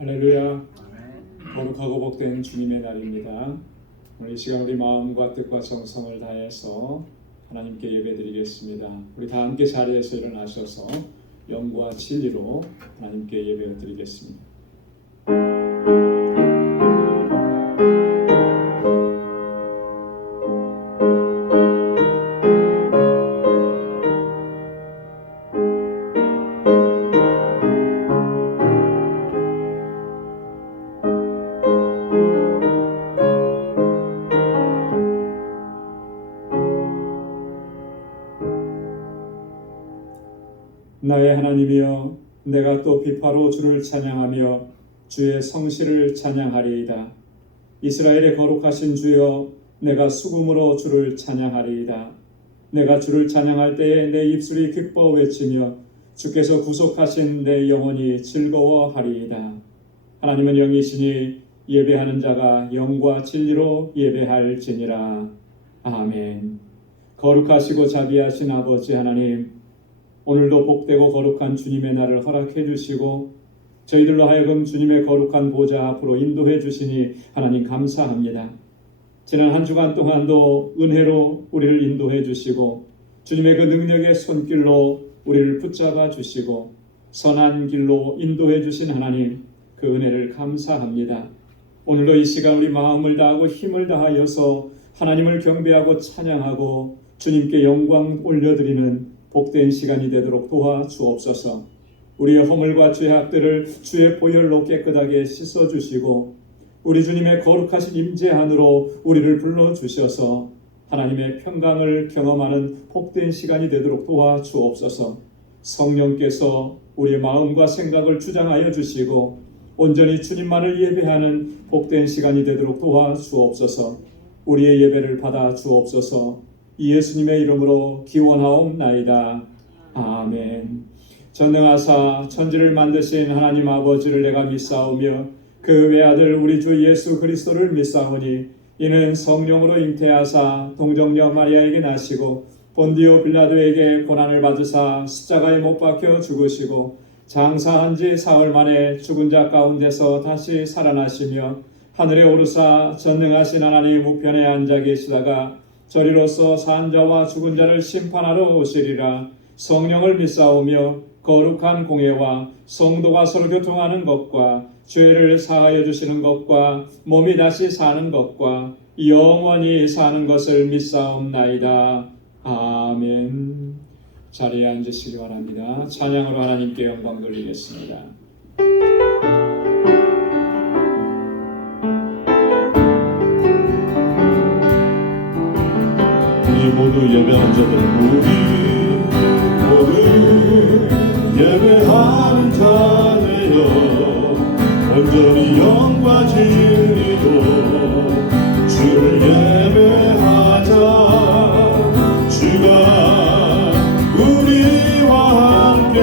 할렐루야. 거룩하고 복된 주님의 날입니다. 오늘 이 시간 우리 마음과 뜻과 정성을 다해서 하나님께 예배드리겠습니다. 우리 다 함께 자리에서 일어나셔서 영과 진리로 하나님께 예배드리겠습니다. 나의 하나님이여, 내가 또 비파로 주를 찬양하며 주의 성실을 찬양하리이다. 이스라엘의 거룩하신 주여, 내가 수금으로 주를 찬양하리이다. 내가 주를 찬양할 때에 내 입술이 기뻐 외치며 주께서 구속하신 내 영혼이 즐거워하리이다. 하나님은 영이시니 예배하는 자가 영과 진리로 예배할지니라. 아멘. 거룩하시고 자비하신 아버지 하나님, 오늘도 복되고 거룩한 주님의 날을 허락해 주시고 저희들로 하여금 주님의 거룩한 보좌 앞으로 인도해 주시니 하나님 감사합니다. 지난 한 주간 동안도 은혜로 우리를 인도해 주시고 주님의 그 능력의 손길로 우리를 붙잡아 주시고 선한 길로 인도해 주신 하나님, 그 은혜를 감사합니다. 오늘도 이 시간 우리 마음을 다하고 힘을 다하여서 하나님을 경배하고 찬양하고 주님께 영광 올려드리는 복된 시간이 되도록 도와주옵소서. 우리의 허물과 죄악들을 주의 보혈로 깨끗하게 씻어주시고 우리 주님의 거룩하신 임재 안으로 우리를 불러주셔서 하나님의 평강을 경험하는 복된 시간이 되도록 도와주옵소서. 성령께서 우리의 마음과 생각을 주장하여 주시고 온전히 주님만을 예배하는 복된 시간이 되도록 도와주옵소서. 우리의 예배를 받아 주옵소서. 예수님의 이름으로 기원하옵나이다. 아멘. 전능하사 천지를 만드신 하나님 아버지를 내가 믿사오며 그 외아들 우리 주 예수 그리스도를 믿사오니 이는 성령으로 잉태하사 동정녀 마리아에게 나시고 본디오 빌라도에게 고난을 받으사 십자가에 못 박혀 죽으시고 장사한 지 사흘 만에 죽은 자 가운데서 다시 살아나시며 하늘에 오르사 전능하신 하나님 우편에 앉아 계시다가 저리로서 산 자와 죽은 자를 심판하러 오시리라. 성령을 믿사오며 거룩한 공예와 성도가 서로 교통하는 것과 죄를 사하여 주시는 것과 몸이 다시 사는 것과 영원히 사는 것을 믿사옵나이다. 아멘. 자리에 앉으시기 바랍니다. 찬양으로 하나님께 영광 돌리겠습니다. 모두 예배하는 자들, 우리 모두 예배하는 자들여, 온전히 영과 진리로 주를 예배하자. 주가 우리와 함께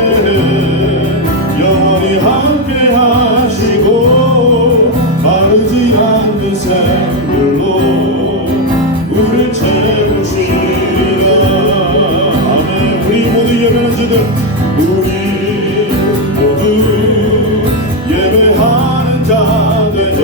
영원히 함께 하시고 마르지 않는 생물로 우리를 채우시리라. 아멘. 우리 모두 예배하는 자들, 우리 모두 예배하는 자들여,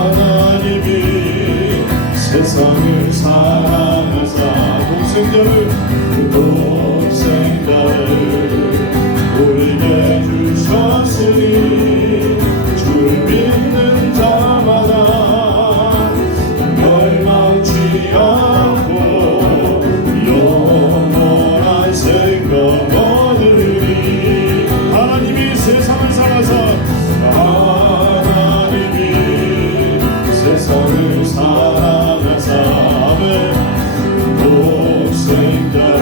하나님이 세상을 사랑하사 동생자를 우리에게 주셨으니 주를 믿는 자마다 멸망치 않고 영원한 생명 얻으리. 하나님이 세상을 사랑하사 하나님이 세상을 사랑하사 독생자를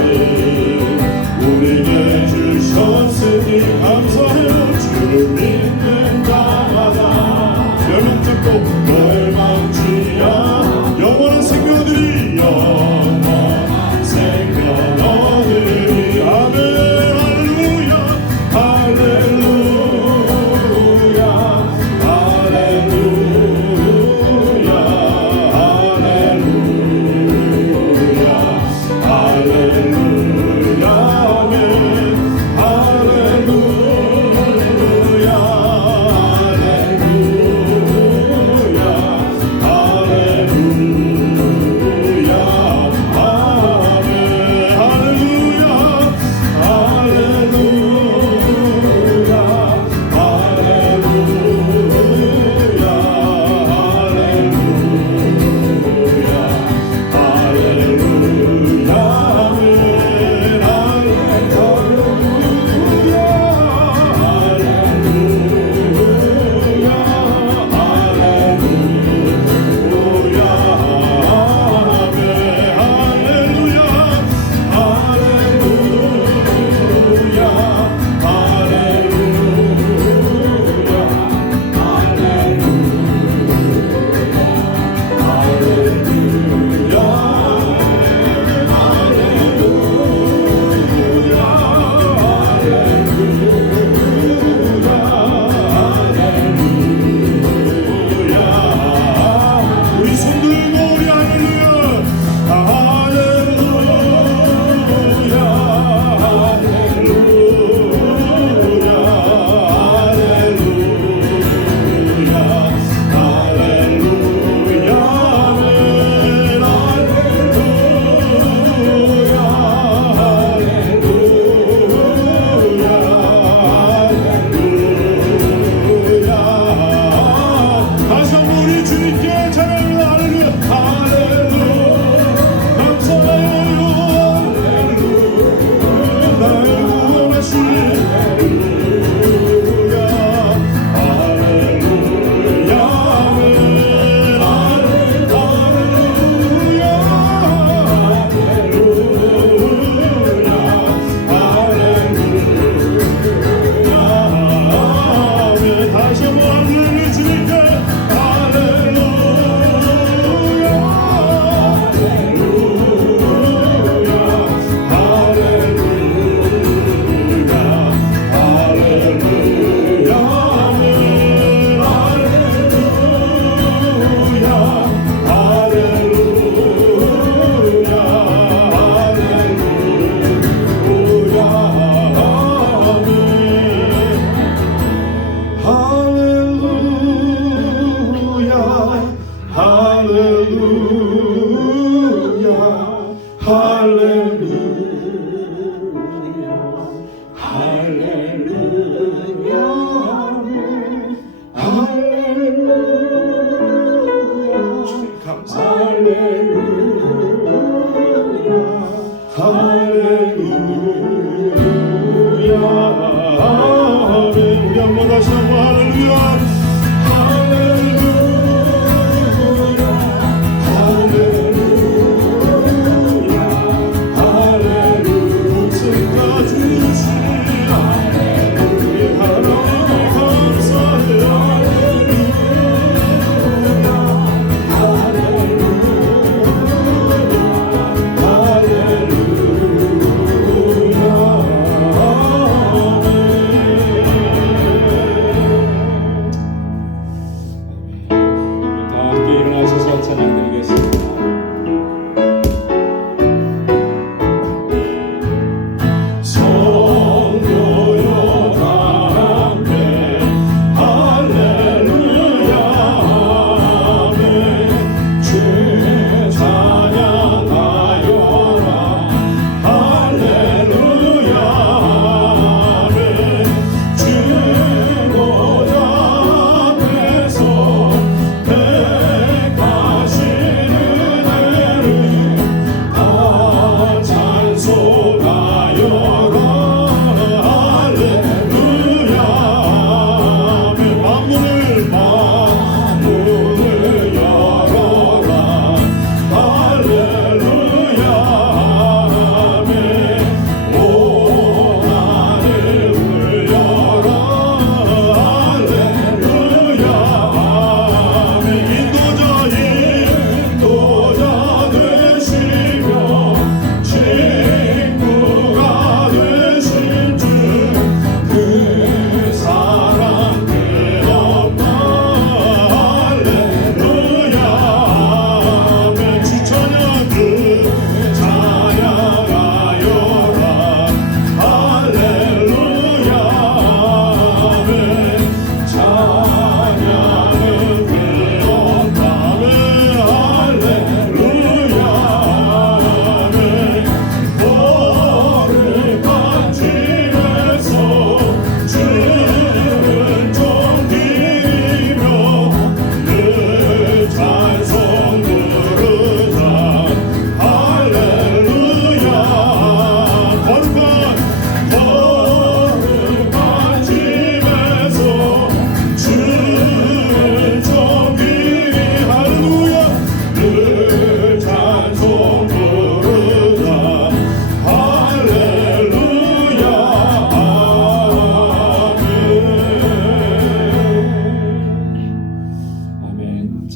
우리에게 주셨으니 감사해요. 주를 믿는 자마다 멸망치 않고 영원한 생명 얻으리. 영원한 생명 얻으리. 아멘. 할렐루야 할렐루야 할렐루야 할렐루야 할렐루야 아멘. 할렐루야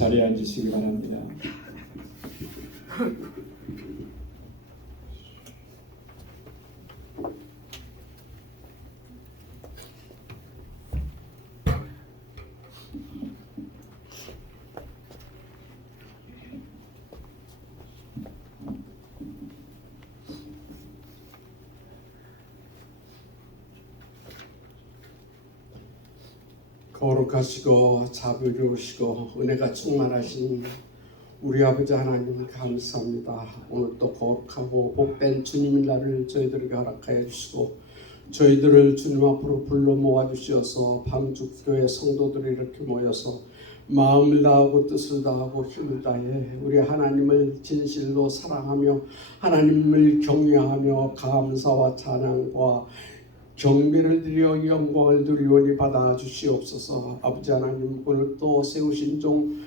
자리에 앉으시기 바랍니다. 거룩하시고 자비로우시고 은혜가 충만하신 우리 아버지 하나님 감사합니다. 오늘 또 거룩하고 복된 주님의 날을 저희들에게 허락하여 주시고 저희들을 주님 앞으로 불러 모아 주셔서 방죽교회 성도들이 이렇게 모여서 마음을 다하고 뜻을 다하고 힘을 다해 우리 하나님을 진실로 사랑하며 하나님을 경외하며 감사와 찬양과 경배를 드려 영광을 드리오니 받아 주시옵소서. 아버지 하나님, 오늘 또 세우신 종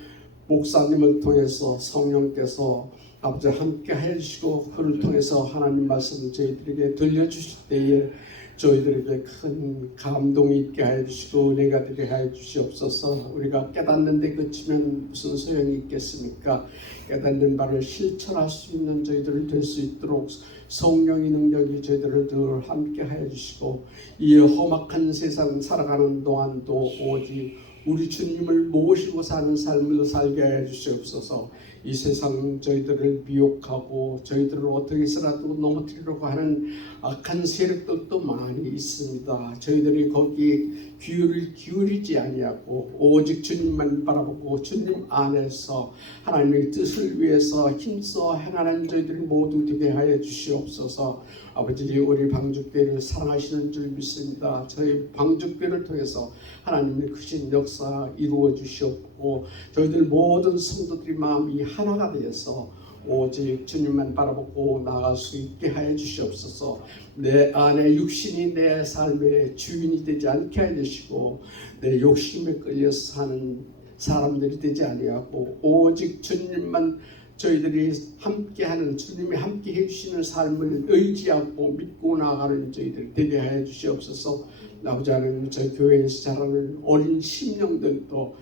목사님을 통해서 성령께서 아버지 함께 해주시고 그를 통해서 하나님 말씀을 저희들에게 들려주실 때에 저희들에게 큰 감동이 있게 하여 주시고 은혜가 되게 하여 주시옵소서. 우리가 깨닫는 데 그치면 무슨 소용이 있겠습니까? 깨닫는 바를 실천할 수 있는 저희들이 될 수 있도록 성령의 능력이 저희들을 늘 함께 하여 주시고 이 험악한 세상 살아가는 동안도 오직 우리 주님을 모시고 사는 삶을 살게 하여 주시옵소서. 이 세상 저희들을 미혹하고 저희들을 어떻게 해서라도 넘어뜨리려고 하는 악한 세력들도 많이 있습니다. 저희들이 거기에 귀를 기울이지 아니하고 오직 주님만 바라보고 주님 안에서 하나님의 뜻을 위해서 힘써 행하는 저희들이 모두 되게 하여 주시옵소서. 아버지, 우리 방죽교회를 사랑하시는 줄 믿습니다. 저희 방죽교회를 통해서 하나님의 크신 역사 이루어 주시옵고 저희들 모든 성도들이 마음이 하나가 되어서 오직 주님만 바라보고 나아갈 수 있게 하여 주시옵소서. 내 안에 육신이 내 삶의 주인이 되지 않게 하여 주시고 내 욕심에 끌려서 사는 사람들이 되지 아니하고 오직 주님만 저희들이 함께하는 주님이 함께 해주시는 삶을 의지하고 믿고 나아가는 저희들 되게 하여 주시옵소서. 아버지 하나님, 저희 교회에서 자라는 어린 심령들도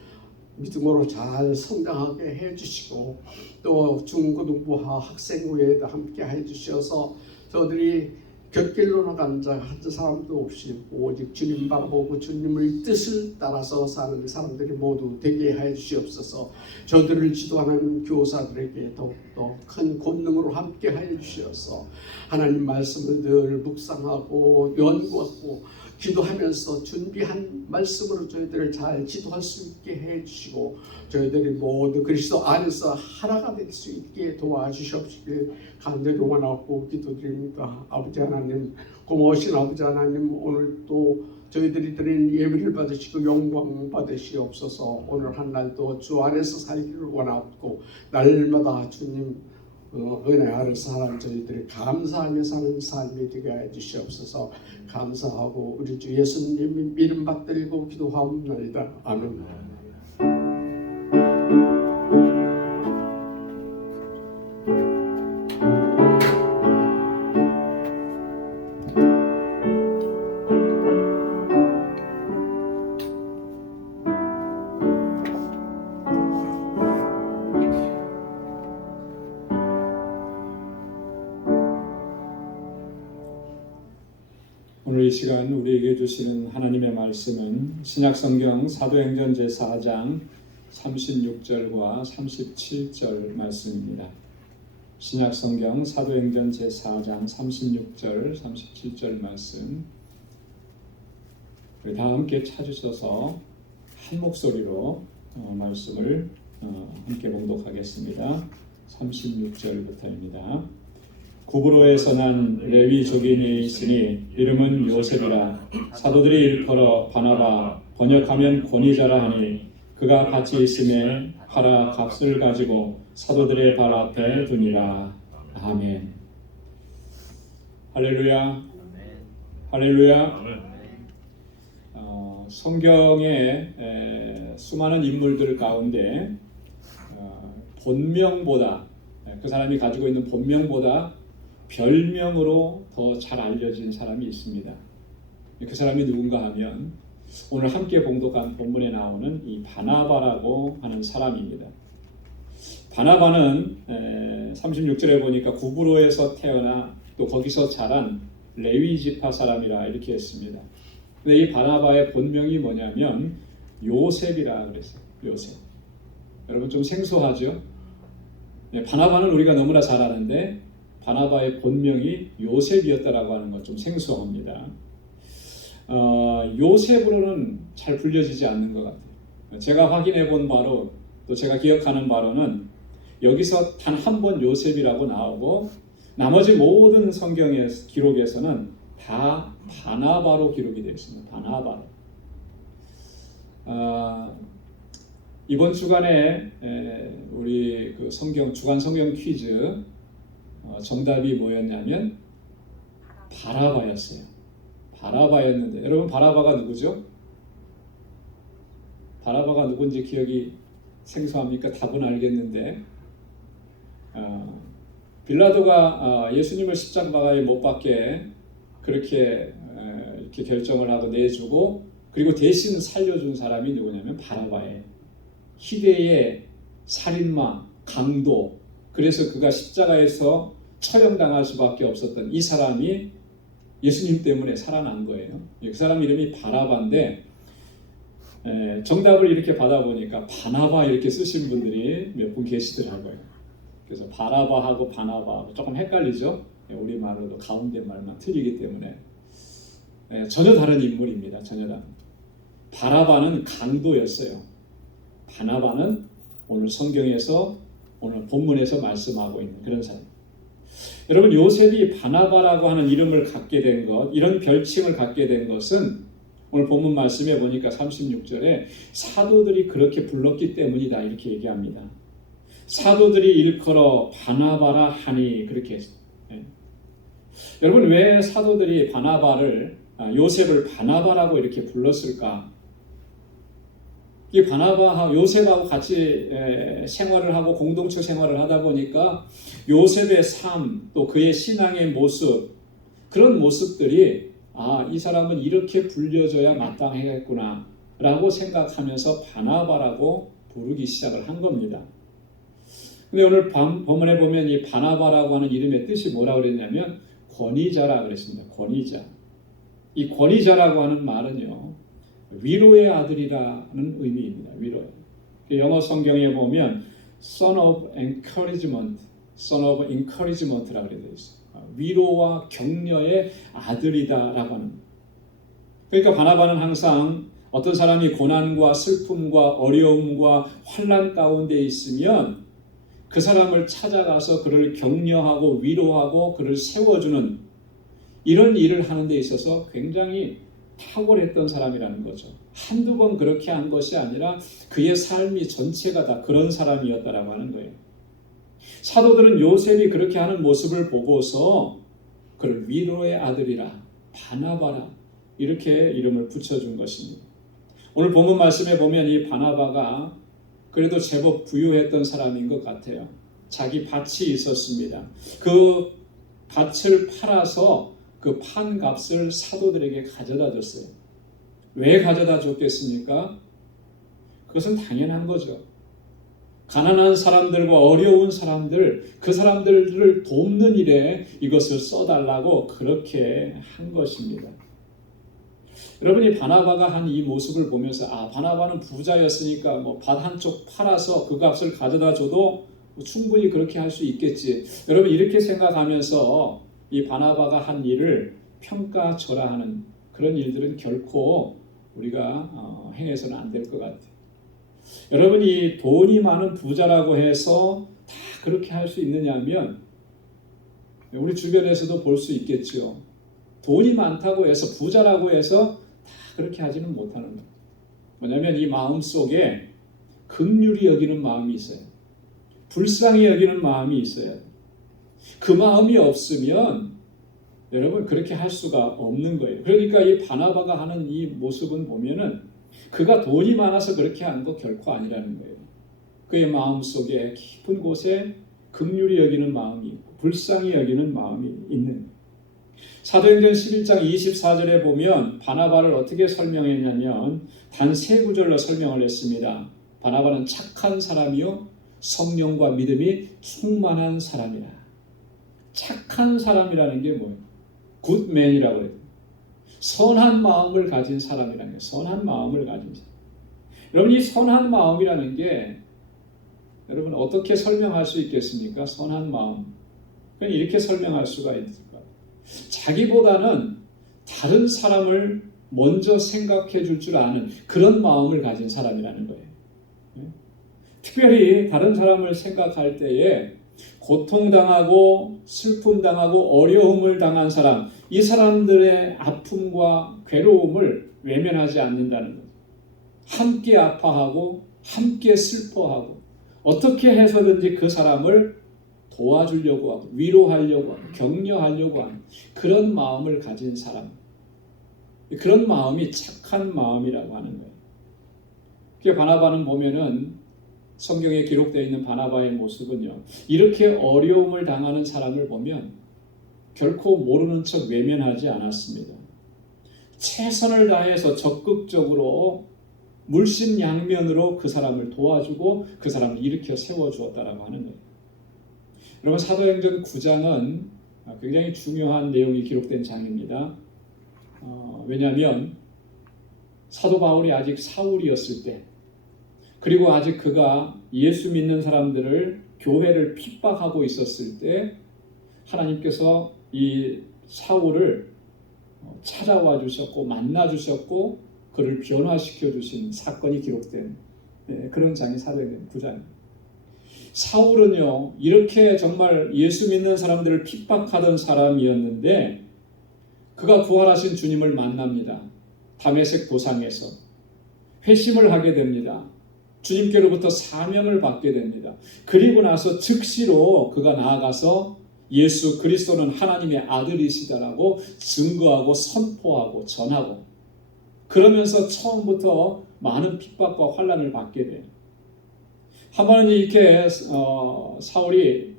믿음으로 잘 성장하게 해주시고 또 중고등부와 학생부에도 함께 해주셔서 저들이 곁길로 나가는 자 한 사람도 없이 오직 주님 바라보고 주님의 뜻을 따라서 사는 사람들이 모두 되게 하여 주시옵소서. 저들을 지도하는 교사들에게 더욱더 큰 권능으로 함께 하여 주시옵소서. 하나님 말씀을 늘 묵상하고 연구하고 기도하면서 준비한 말씀으로 저희들을 잘 지도할 수 있게 해주시고 저희들이 모두 그리스도 안에서 하나가 될 수 있게 도와주시옵시길 간절히 원하고 기도드립니다. 아버지 하나님, 고마우신 아버지 하나님, 오늘 또 저희들이 드린 예배를 받으시고 영광 받으시옵소서. 오늘 한 날도 주 안에서 살기를 원하고 날마다 주님 은혜 아래서 사는 저희들이 감사하며 사는 삶이 되게 해주시옵소서. 감사하고 우리 주 예수님 믿음 받들고 기도하옵나이다. 아멘. 오늘 이 시간 우리에게 주시는 하나님의 말씀은 신약성경 사도행전 제4장 36절과 37절 말씀입니다. 신약성경 사도행전 제4장 36절, 37절 말씀 우리 다 함께 찾으셔서 한 목소리로 말씀을 함께 봉독하겠습니다. 36절부터입니다. 구브로에서 난 레위 족인이 있으니 이름은 요셉이라. 사도들이 일컬어 바나바, 번역하면 권위자라 하니 그가 같이 있음에 팔아 값을 가지고 사도들의 발 앞에 두니라. 아멘. 할렐루야. 할렐루야. 성경의 수많은 인물들 가운데 본명보다 그 사람이 가지고 있는 본명보다 별명으로 더 잘 알려진 사람이 있습니다. 그 사람이 누군가 하면 오늘 함께 봉독한 본문에 나오는 이 바나바라고 하는 사람입니다. 바나바는 36절에 보니까 구브로에서 태어나 또 거기서 자란 레위 지파 사람이라 이렇게 했습니다. 근데 이 바나바의 본명이 뭐냐면 요셉이라 그랬어요. 요셉. 여러분 좀 생소하죠? 바나바는 우리가 너무나 잘 아는데 바나바의 본명이 요셉이었다라고 하는 것 좀 생소합니다. 요셉으로는 잘 불려지지 않는 것 같아요. 제가 확인해 본 바로 또 제가 기억하는 바로는 여기서 단 한 번 요셉이라고 나오고 나머지 모든 성경의 기록에서는 다 바나바로 기록이 되어 있습니다. 바나바로. 이번 주간에 우리 그 주간 성경 퀴즈 정답이 뭐였냐면 바라바였어요. 바라바였는데 여러분 바라바가 누구죠? 바라바가 누군지 기억이 생소합니까? 답은 알겠는데 빌라도가 예수님을 십자가에 못 박게 그렇게 이렇게 결정을 하고 내주고 그리고 대신 살려준 사람이 누구냐면 바라바예요. 희대의 살인마, 강도, 그래서 그가 십자가에서 처형당할 수밖에 없었던 이 사람이 예수님 때문에 살아난 거예요. 그 사람 이름이 바라바인데 정답을 이렇게 받아보니까 바나바 이렇게 쓰신 분들이 몇 분 계시더라고요. 그래서 바라바하고 바나바하고 조금 헷갈리죠. 우리말로도 가운데 말만 틀리기 때문에 전혀 다른 인물입니다. 전혀 다른. 바라바는 강도였어요. 바나바는 오늘 성경에서 오늘 본문에서 말씀하고 있는 그런 사람. 여러분 요셉이 바나바라고 하는 이름을 갖게 된 것, 이런 별칭을 갖게 된 것은 오늘 본문 말씀에 보니까 36절에 사도들이 그렇게 불렀기 때문이다 이렇게 얘기합니다. 사도들이 일컬어 바나바라 하니 그렇게 했어요. 여러분 왜 사도들이 요셉을 바나바라고 이렇게 불렀을까? 이 바나바하고 요셉하고 같이 생활을 하고 공동체 생활을 하다 보니까 요셉의 삶, 또 그의 신앙의 모습, 그런 모습들이 이 사람은 이렇게 불려져야 마땅하겠구나 라고 생각하면서 바나바라고 부르기 시작을 한 겁니다. 근데 오늘 본문에 보면 이 바나바라고 하는 이름의 뜻이 뭐라고 그랬냐면 권위자라 그랬습니다. 권위자. 이 권위자라고 하는 말은요, 위로의 아들이라는 의미입니다. 위로. 영어 성경에 보면 son of encouragement라고 되어 있어요. 위로와 격려의 아들이다라고 하는. 그러니까 바나바는 항상 어떤 사람이 고난과 슬픔과 어려움과 환난 가운데 있으면 그 사람을 찾아가서 그를 격려하고 위로하고 그를 세워주는 이런 일을 하는 데 있어서 굉장히 탁월했던 사람이라는 거죠. 한두 번 그렇게 한 것이 아니라 그의 삶이 전체가 다 그런 사람이었다라고 하는 거예요. 사도들은 요셉이 그렇게 하는 모습을 보고서 그를 위로의 아들이라 바나바라 이렇게 이름을 붙여준 것입니다. 오늘 본문 말씀에 보면 이 바나바가 그래도 제법 부유했던 사람인 것 같아요. 자기 밭이 있었습니다. 그 밭을 팔아서 그 판 값을 사도들에게 가져다 줬어요. 왜 가져다 줬겠습니까? 그것은 당연한 거죠. 가난한 사람들과 어려운 사람들, 그 사람들을 돕는 일에 이것을 써달라고 그렇게 한 것입니다. 여러분이 바나바가 한 이 모습을 보면서 바나바는 부자였으니까 뭐 밭 한쪽 팔아서 그 값을 가져다 줘도 충분히 그렇게 할 수 있겠지. 여러분 이렇게 생각하면서 이 바나바가 한 일을 평가절하하는 그런 일들은 결코 우리가 행해서는 안 될 것 같아요. 여러분이 돈이 많은 부자라고 해서 다 그렇게 할 수 있느냐면 우리 주변에서도 볼 수 있겠죠. 돈이 많다고 해서 부자라고 해서 다 그렇게 하지는 못하는 거예요. 뭐냐면 이 마음 속에 긍휼히 여기는 마음이 있어요. 불쌍히 여기는 마음이 있어요. 그 마음이 없으면 여러분 그렇게 할 수가 없는 거예요. 그러니까 이 바나바가 하는 이 모습은 보면은 그가 돈이 많아서 그렇게 한 거 결코 아니라는 거예요. 그의 마음 속에 깊은 곳에 긍휼히 여기는 마음이 있고 불쌍히 여기는 마음이 있는 거예요. 사도행전 11장 24절에 보면 바나바를 어떻게 설명했냐면 단 세 구절로 설명을 했습니다. 바나바는 착한 사람이요 성령과 믿음이 충만한 사람이라. 착한 사람이라는 게 뭐예요? 굿맨이라고 그래요. 선한 마음을 가진 사람이라는 게 선한 마음을 가진 사람. 여러분 이 선한 마음이라는 게 여러분 어떻게 설명할 수 있겠습니까? 선한 마음. 그냥 이렇게 설명할 수가 있을까요? 자기보다는 다른 사람을 먼저 생각해 줄 줄 아는 그런 마음을 가진 사람이라는 거예요. 특별히 다른 사람을 생각할 때에 고통당하고 슬픔당하고 어려움을 당한 사람, 이 사람들의 아픔과 괴로움을 외면하지 않는다는 거예요. 함께 아파하고 함께 슬퍼하고 어떻게 해서든지 그 사람을 도와주려고 하고 위로하려고 하고 격려하려고 하는 그런 마음을 가진 사람, 그런 마음이 착한 마음이라고 하는 거예요. 그 바나바는 보면은 성경에 기록되어 있는 바나바의 모습은요, 이렇게 어려움을 당하는 사람을 보면 결코 모르는 척 외면하지 않았습니다. 최선을 다해서 적극적으로 물심양면으로 그 사람을 도와주고 그 사람을 일으켜 세워주었다라고 하는 거예요. 여러분 사도행전 9장은 굉장히 중요한 내용이 기록된 장입니다. 왜냐하면 사도 바울이 아직 사울이었을 때, 그리고 아직 그가 예수 믿는 사람들을 교회를 핍박하고 있었을 때 하나님께서 이 사울을 찾아와 주셨고 만나 주셨고 그를 변화시켜 주신 사건이 기록된 그런 장이 사도행전 9장입니다. 사울은요 이렇게 정말 예수 믿는 사람들을 핍박하던 사람이었는데 그가 부활하신 주님을 만납니다. 다메섹 도상에서 회심을 하게 됩니다. 주님께로부터 사명을 받게 됩니다. 그리고 나서 즉시로 그가 나아가서 예수 그리스도는 하나님의 아들이시다라고 증거하고 선포하고 전하고 그러면서 처음부터 많은 핍박과 환난을 받게 돼요. 한 번은 이렇게 사울이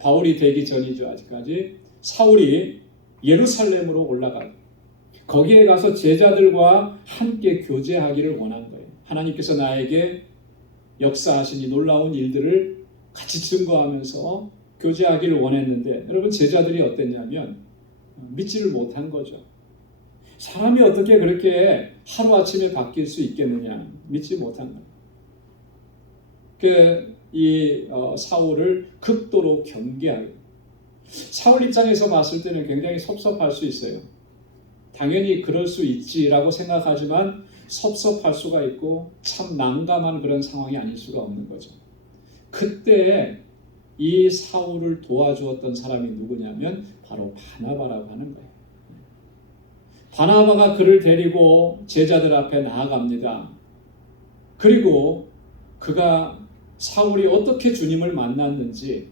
바울이 되기 전이죠. 아직까지 사울이 예루살렘으로 올라가고 거기에 가서 제자들과 함께 교제하기를 원한 거예요. 하나님께서 나에게 역사하신 이 놀라운 일들을 같이 증거하면서 교제하기를 원했는데 여러분 제자들이 어땠냐면 믿지를 못한 거죠. 사람이 어떻게 그렇게 하루아침에 바뀔 수 있겠느냐 믿지 못한 거예요. 이 사울을 극도로 경계하게. 사울 입장에서 봤을 때는 굉장히 섭섭할 수 있어요. 당연히 그럴 수 있지라고 생각하지만 섭섭할 수가 있고 참 난감한 그런 상황이 아닐 수가 없는 거죠. 그때 이 사울을 도와주었던 사람이 누구냐면 바로 바나바라고 하는 거예요. 바나바가 그를 데리고 제자들 앞에 나아갑니다. 그리고 그가 사울이 어떻게 주님을 만났는지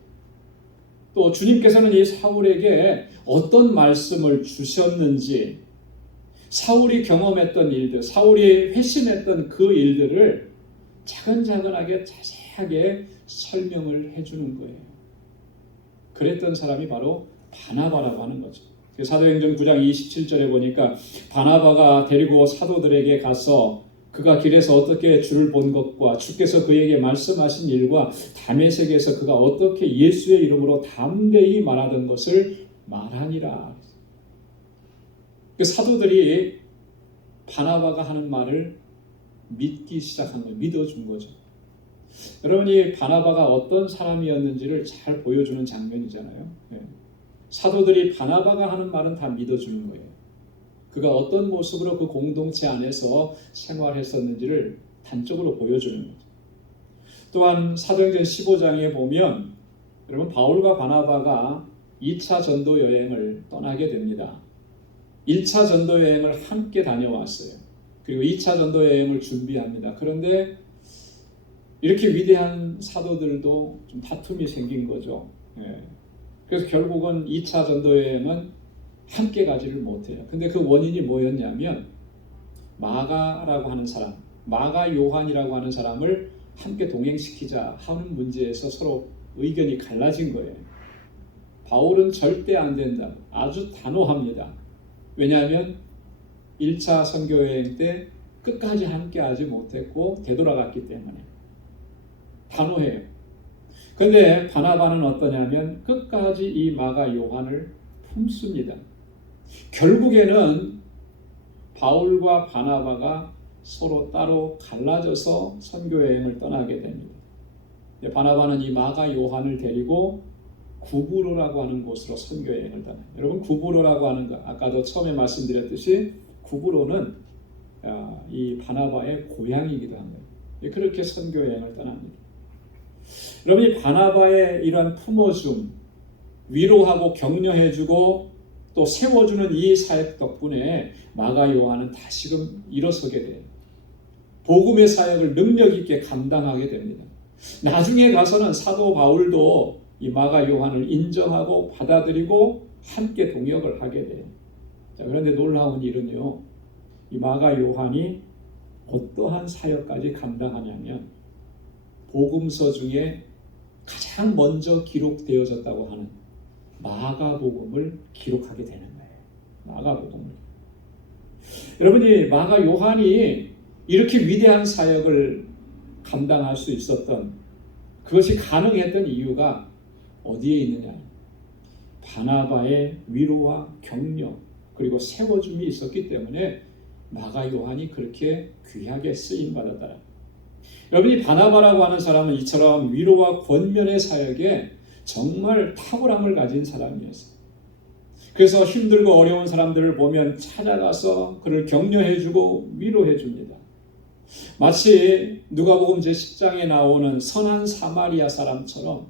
또 주님께서는 이 사울에게 어떤 말씀을 주셨는지 사울이 경험했던 일들, 사울이 회심했던 그 일들을 차근차근하게 자세하게 설명을 해주는 거예요. 그랬던 사람이 바로 바나바라고 하는 거죠. 사도행전 9장 27절에 보니까 바나바가 데리고 사도들에게 가서 그가 길에서 어떻게 주를 본 것과 주께서 그에게 말씀하신 일과 다메섹에서 그가 어떻게 예수의 이름으로 담대히 말하던 것을 말하니라. 그 사도들이 바나바가 하는 말을 믿기 시작한 거예요. 믿어준 거죠. 여러분이 바나바가 어떤 사람이었는지를 잘 보여주는 장면이잖아요. 사도들이 바나바가 하는 말은 다 믿어주는 거예요. 그가 어떤 모습으로 그 공동체 안에서 생활했었는지를 단적으로 보여주는 거죠. 또한 사도행전 15장에 보면 여러분 바울과 바나바가 2차 전도 여행을 떠나게 됩니다. 1차 전도 여행을 함께 다녀왔어요. 그리고 2차 전도 여행을 준비합니다. 그런데 이렇게 위대한 사도들도 좀 다툼이 생긴 거죠. 그래서 결국은 2차 전도 여행은 함께 가지를 못해요. 근데 그 원인이 뭐였냐면 마가라고 하는 사람, 마가 요한이라고 하는 사람을 함께 동행시키자 하는 문제에서 서로 의견이 갈라진 거예요. 바울은 절대 안 된다. 아주 단호합니다. 왜냐하면 1차 선교여행 때 끝까지 함께 하지 못했고 되돌아갔기 때문에 단호해요. 근데 바나바는 어떠냐면 끝까지 이 마가 요한을 품습니다. 결국에는 바울과 바나바가 서로 따로 갈라져서 선교 여행을 떠나게 됩니다. 바나바는 이 마가 요한을 데리고 구브로라고 하는 곳으로 선교 여행을 떠나요. 여러분, 구브로라고 하는 거 아까도 처음에 말씀드렸듯이 구브로는 이 바나바의 고향이기도 합니다. 그렇게 선교 여행을 떠납니다. 여러분, 이 바나바의 이러한 품어줌, 위로하고 격려해주고 또 세워주는 이 사역 덕분에 마가 요한은 다시금 일어서게 돼요. 복음의 사역을 능력 있게 감당하게 됩니다. 나중에 가서는 사도 바울도 이 마가 요한을 인정하고 받아들이고 함께 동역을 하게 돼요. 자, 그런데 놀라운 일은요, 이 마가 요한이 어떠한 사역까지 감당하냐면 복음서 중에 가장 먼저 기록되어졌다고 하는 마가복음을 기록하게 되는 거예요. 마가복음을. 여러분이 마가 요한이 이렇게 위대한 사역을 감당할 수 있었던, 그것이 가능했던 이유가 어디에 있느냐? 바나바의 위로와 격려 그리고 세워줌이 있었기 때문에 마가 요한이 그렇게 귀하게 쓰임 받았더라. 여러분이 바나바라고 하는 사람은 이처럼 위로와 권면의 사역에 정말 탁월함을 가진 사람이었어요. 그래서 힘들고 어려운 사람들을 보면 찾아가서 그를 격려해주고 위로해줍니다. 마치 누가복음 제10장에 나오는 선한 사마리아 사람처럼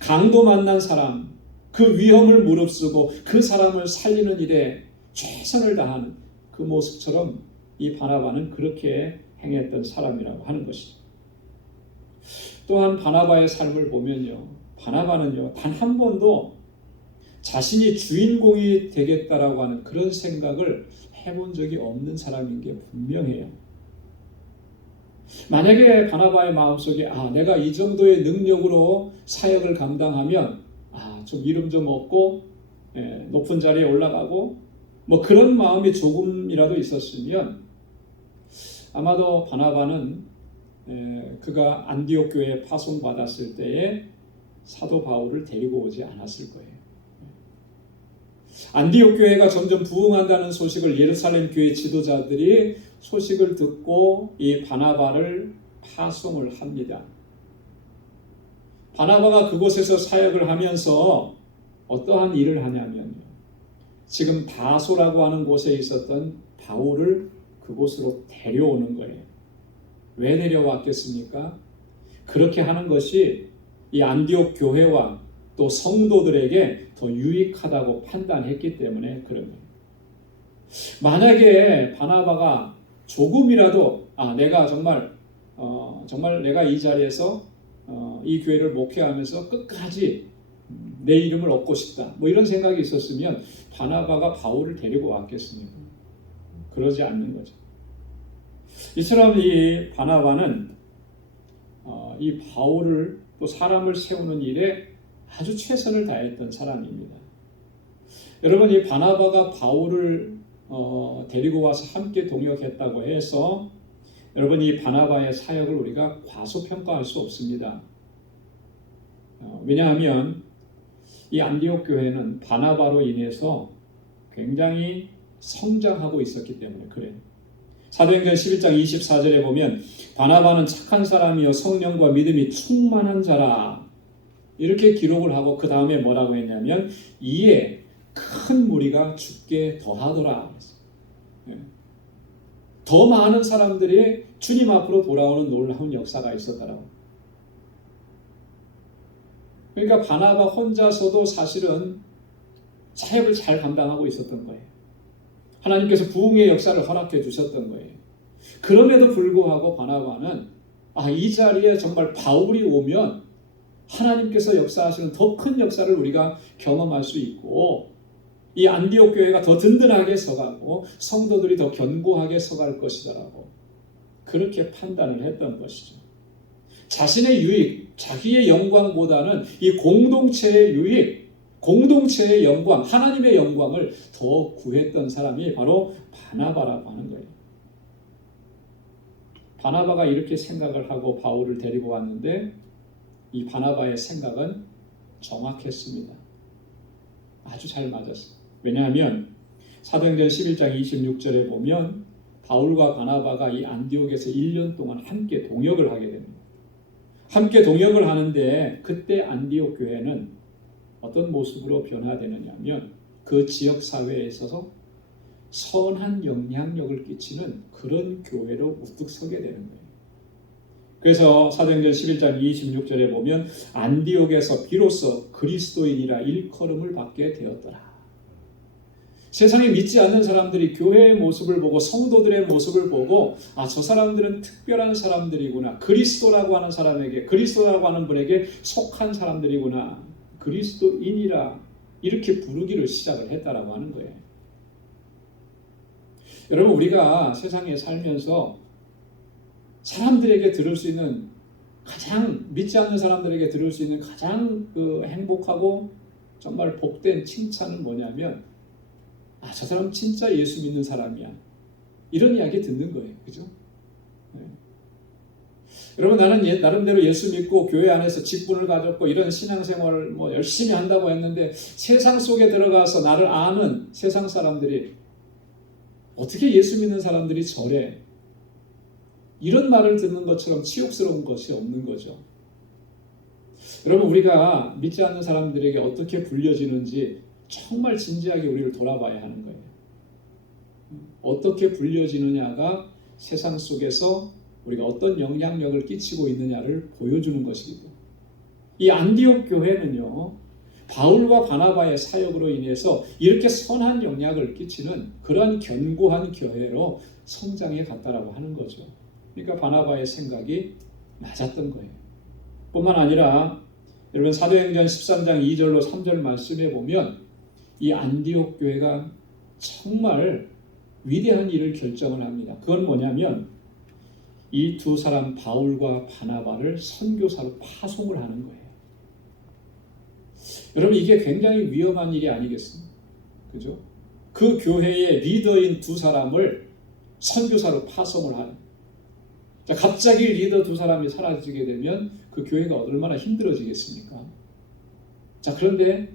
강도 만난 사람, 그 위험을 무릅쓰고 그 사람을 살리는 일에 최선을 다하는 그 모습처럼 이 바나바는 그렇게 행했던 사람이라고 하는 것이죠. 또한 바나바의 삶을 보면요, 바나바는요 단 한 번도 자신이 주인공이 되겠다라고 하는 그런 생각을 해본 적이 없는 사람인 게 분명해요. 만약에 바나바의 마음속에 내가 이 정도의 능력으로 사역을 감당하면 좀 이름 좀 얻고 높은 자리에 올라가고 뭐 그런 마음이 조금이라도 있었으면 아마도 바나바는 그가 안디옥 교회에 파송받았을 때에 사도 바울을 데리고 오지 않았을 거예요. 안디옥 교회가 점점 부흥한다는 소식을 예루살렘 교회 지도자들이 소식을 듣고 이 바나바를 파송을 합니다. 바나바가 그곳에서 사역을 하면서 어떠한 일을 하냐면요, 지금 다소라고 하는 곳에 있었던 바울을 그곳으로 데려오는 거예요. 왜 데려왔겠습니까? 그렇게 하는 것이 이 안디옥 교회와 또 성도들에게 더 유익하다고 판단했기 때문에 그런 거예요. 만약에 바나바가 조금이라도 내가 정말 내가 이 자리에서 이 교회를 목회하면서 끝까지 내 이름을 얻고 싶다, 뭐 이런 생각이 있었으면 바나바가 바울을 데리고 왔겠습니까? 그러지 않는 거죠. 이처럼 이 바나바는 이 바울을 또 사람을 세우는 일에 아주 최선을 다했던 사람입니다. 여러분, 이 바나바가 바울을 데리고 와서 함께 동역했다고 해서 여러분, 이 바나바의 사역을 우리가 과소평가할 수 없습니다. 왜냐하면 이 안디옥 교회는 바나바로 인해서 굉장히 성장하고 있었기 때문에 그래요. 사도행전 11장 24절에 보면 바나바는 착한 사람이요 성령과 믿음이 충만한 자라, 이렇게 기록을 하고 그 다음에 뭐라고 했냐면 이에 큰 무리가 죽게 더하더라. 더 많은 사람들이 주님 앞으로 돌아오는 놀라운 역사가 있었다라고. 그러니까 바나바 혼자서도 사실은 사역을 잘 감당하고 있었던 거예요. 하나님께서 부흥의 역사를 허락해 주셨던 거예요. 그럼에도 불구하고 바나바는 이 자리에 정말 바울이 오면 하나님께서 역사하시는 더 큰 역사를 우리가 경험할 수 있고 이 안디옥 교회가 더 든든하게 서가고 성도들이 더 견고하게 서갈 것이다라고 그렇게 판단을 했던 것이죠. 자신의 유익, 자기의 영광보다는 이 공동체의 유익, 공동체의 영광, 하나님의 영광을 더 구했던 사람이 바로 바나바라고 하는 거예요. 바나바가 이렇게 생각을 하고 바울을 데리고 왔는데 이 바나바의 생각은 정확했습니다. 아주 잘 맞았어요. 왜냐하면 사도행전 11장 26절에 보면 바울과 바나바가 이 안디옥에서 1년 동안 함께 동역을 하게 됩니다. 함께 동역을 하는데 그때 안디옥 교회는 어떤 모습으로 변화되느냐 하면 그 지역 사회에 있어서 선한 영향력을 끼치는 그런 교회로 우뚝 서게 되는 거예요. 그래서 사도행전 11장 26절에 보면 안디옥에서 비로소 그리스도인이라 일컬음을 받게 되었더라. 세상에 믿지 않는 사람들이 교회의 모습을 보고 성도들의 모습을 보고 저 사람들은 특별한 사람들이구나. 그리스도라고 하는 사람에게, 그리스도라고 하는 분에게 속한 사람들이구나. 그리스도인이라 이렇게 부르기를 시작을 했다라고 하는 거예요. 여러분, 우리가 세상에 살면서 사람들에게 들을 수 있는 가장, 믿지 않는 사람들에게 들을 수 있는 가장 행복하고 정말 복된 칭찬은 뭐냐면 저 사람 진짜 예수 믿는 사람이야. 이런 이야기 듣는 거예요. 그죠? 네. 여러분, 나는 나름대로 예수 믿고 교회 안에서 직분을 가졌고 이런 신앙생활을 열심히 한다고 했는데 세상 속에 들어가서 나를 아는 세상 사람들이 어떻게 예수 믿는 사람들이 저래? 이런 말을 듣는 것처럼 치욕스러운 것이 없는 거죠. 여러분, 우리가 믿지 않는 사람들에게 어떻게 불려지는지 정말 진지하게 우리를 돌아봐야 하는 거예요. 어떻게 불려지느냐가 세상 속에서 우리가 어떤 영향력을 끼치고 있느냐를 보여주는 것이기도. 이 안디옥 교회는요, 바울과 바나바의 사역으로 인해서 이렇게 선한 영향을 끼치는 그러한 견고한 교회로 성장해 갔다라고 하는 거죠. 그러니까 바나바의 생각이 맞았던 거예요. 뿐만 아니라 여러분, 사도행전 13장 2절로 3절 말씀에 보면 이 안디옥 교회가 정말 위대한 일을 결정을 합니다. 그건 뭐냐면 이 두 사람 바울과 바나바를 선교사로 파송을 하는 거예요. 여러분, 이게 굉장히 위험한 일이 아니겠습니까? 그죠? 그 교회의 리더인 두 사람을 선교사로 파송을 하는. 자, 갑자기 리더 두 사람이 사라지게 되면 그 교회가 얼마나 힘들어지겠습니까? 자, 그런데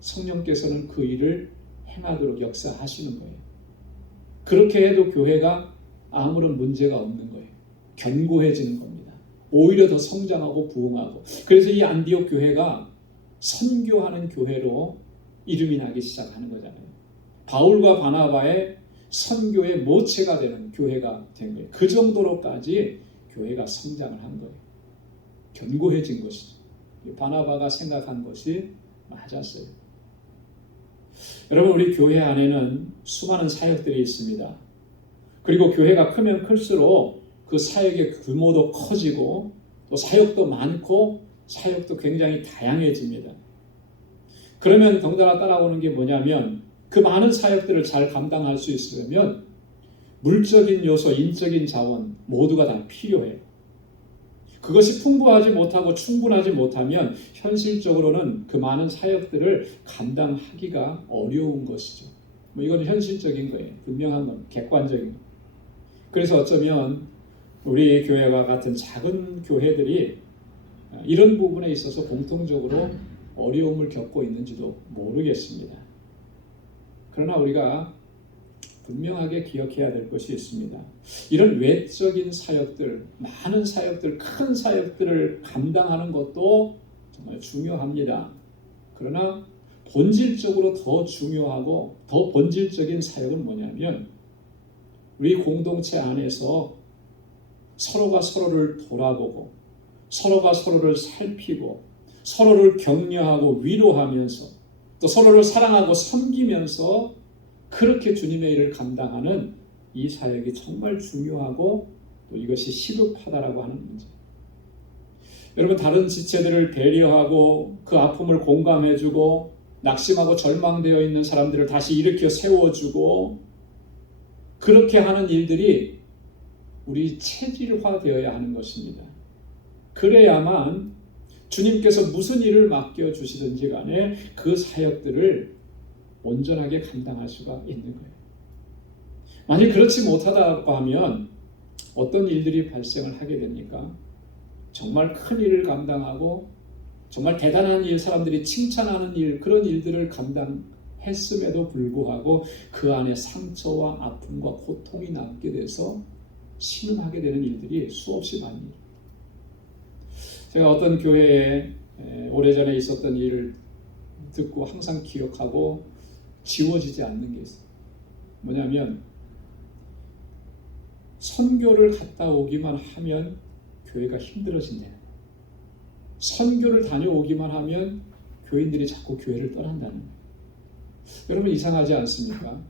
성령께서는 그 일을 행하도록 역사하시는 거예요. 그렇게 해도 교회가 아무런 문제가 없는 거예요. 견고해지는 겁니다. 오히려 더 성장하고 부흥하고. 그래서 이 안디옥 교회가 선교하는 교회로 이름이 나기 시작하는 거잖아요. 바울과 바나바의 선교의 모체가 되는 교회가 된 거예요. 그 정도로까지 교회가 성장을 한 거예요. 견고해진 것이죠. 바나바가 생각한 것이 맞았어요. 여러분, 우리 교회 안에는 수많은 사역들이 있습니다. 그리고 교회가 크면 클수록 그 사역의 규모도 커지고 또 사역도 많고 사역도 굉장히 다양해집니다. 그러면 덩달아 따라오는 게 뭐냐면 그 많은 사역들을 잘 감당할 수 있으려면 물적인 요소, 인적인 자원 모두가 다 필요해요. 그것이 풍부하지 못하고 충분하지 못하면 현실적으로는 그 많은 사역들을 감당하기가 어려운 것이죠. 이건 현실적인 거예요. 분명한 건 객관적인 거. 그래서 어쩌면 우리 교회와 같은 작은 교회들이 이런 부분에 있어서 공통적으로 어려움을 겪고 있는지도 모르겠습니다. 그러나 우리가 분명하게 기억해야 될 것이 있습니다. 이런 외적인 사역들, 많은 사역들, 큰 사역들을 감당하는 것도 정말 중요합니다. 그러나 본질적으로 더 중요하고 더 본질적인 사역은 뭐냐면 우리 공동체 안에서 서로가 서로를 돌아보고 서로가 서로를 살피고 서로를 격려하고 위로하면서 또 서로를 사랑하고 섬기면서 그렇게 주님의 일을 감당하는 이 사역이 정말 중요하고 또 이것이 시급하다라고 하는 문제. 여러분, 다른 지체들을 배려하고 그 아픔을 공감해주고 낙심하고 절망되어 있는 사람들을 다시 일으켜 세워주고 그렇게 하는 일들이 우리 체질화되어야 하는 것입니다. 그래야만 주님께서 무슨 일을 맡겨주시든지 간에 그 사역들을 온전하게 감당할 수가 있는 거예요. 만약 그렇지 못하다고 하면 어떤 일들이 발생을 하게 됩니까? 정말 큰 일을 감당하고 정말 대단한 일, 사람들이 칭찬하는 일, 그런 일들을 감당했음에도 불구하고 그 안에 상처와 아픔과 고통이 남게 돼서 신음하게 되는 일들이 수없이 많습니다. 제가 어떤 교회에 오래전에 있었던 일을 듣고 항상 기억하고 지워지지 않는 게 있어요. 뭐냐면 선교를 갔다 오기만 하면 교회가 힘들어진대요. 선교를 다녀오기만 하면 교인들이 자꾸 교회를 떠난다는 거예요. 여러분 이상하지 않습니까?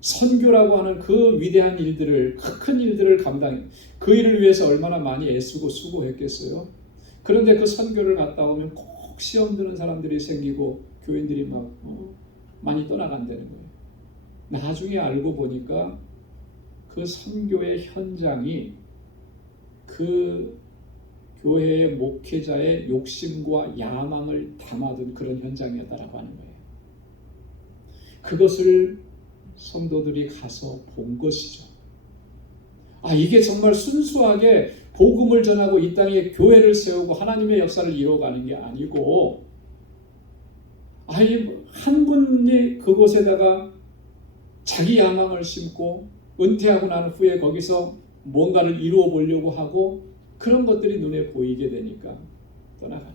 선교라고 하는 그 위대한 일들을, 큰 일들을 그 일을 위해서 얼마나 많이 애쓰고 수고했겠어요? 그런데 그 선교를 갔다 오면 꼭 시험 드는 사람들이 생기고 교인들이 막 많이 떠나간다는 거예요. 나중에 알고 보니까 그 선교의 현장이 그 교회의 목회자의 욕심과 야망을 담아둔 그런 현장이었다라고 하는 거예요. 그것을 성도들이 가서 본 것이죠. 이게 정말 순수하게 복음을 전하고 이 땅에 교회를 세우고 하나님의 역사를 이루어가는 게 아니고 한 분이 그곳에다가 자기 야망을 심고 은퇴하고 난 후에 거기서 뭔가를 이루어 보려고 하고 그런 것들이 눈에 보이게 되니까 떠나가는.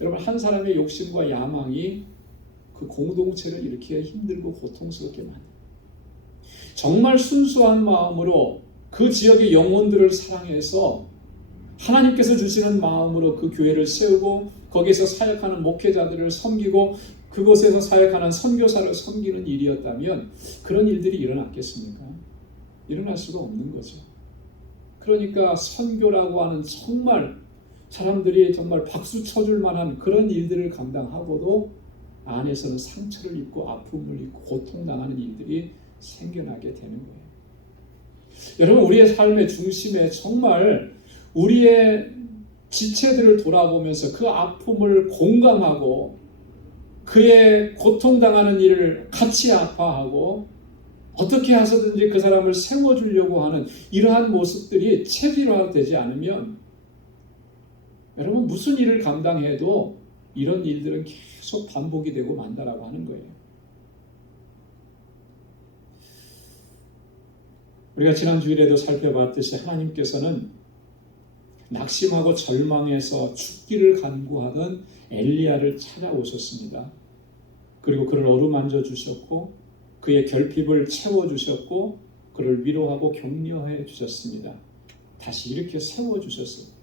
여러분 한 사람의 욕심과 야망이 그 공동체를 이렇게 힘들고 고통스럽게 만듭니다. 정말 순수한 마음으로 그 지역의 영혼들을 사랑해서 하나님께서 주시는 마음으로 그 교회를 세우고 거기서 사역하는 목회자들을 섬기고 그곳에서 사역하는 선교사를 섬기는 일이었다면 그런 일들이 일어났겠습니까? 일어날 수가 없는 거죠. 그러니까 선교라고 하는 정말 사람들이 정말 박수 쳐줄 만한 그런 일들을 감당하고도 안에서는 상처를 입고 아픔을 입고 고통당하는 일들이 생겨나게 되는 거예요. 여러분 우리의 삶의 중심에 정말 우리의 지체들을 돌아보면서 그 아픔을 공감하고 그의 고통당하는 일을 같이 아파하고 어떻게 해서든지 그 사람을 세워주려고 하는 이러한 모습들이 체질화되지 않으면 여러분 무슨 일을 감당해도 이런 일들은 계속 반복이 되고 만다라고 하는 거예요. 우리가 지난 주일에도 살펴봤듯이 하나님께서는 낙심하고 절망해서 죽기를 간구하던 엘리야를 찾아오셨습니다. 그리고 그를 어루만져 주셨고 그의 결핍을 채워주셨고 그를 위로하고 격려해 주셨습니다. 다시 이렇게 세워주셨습니다.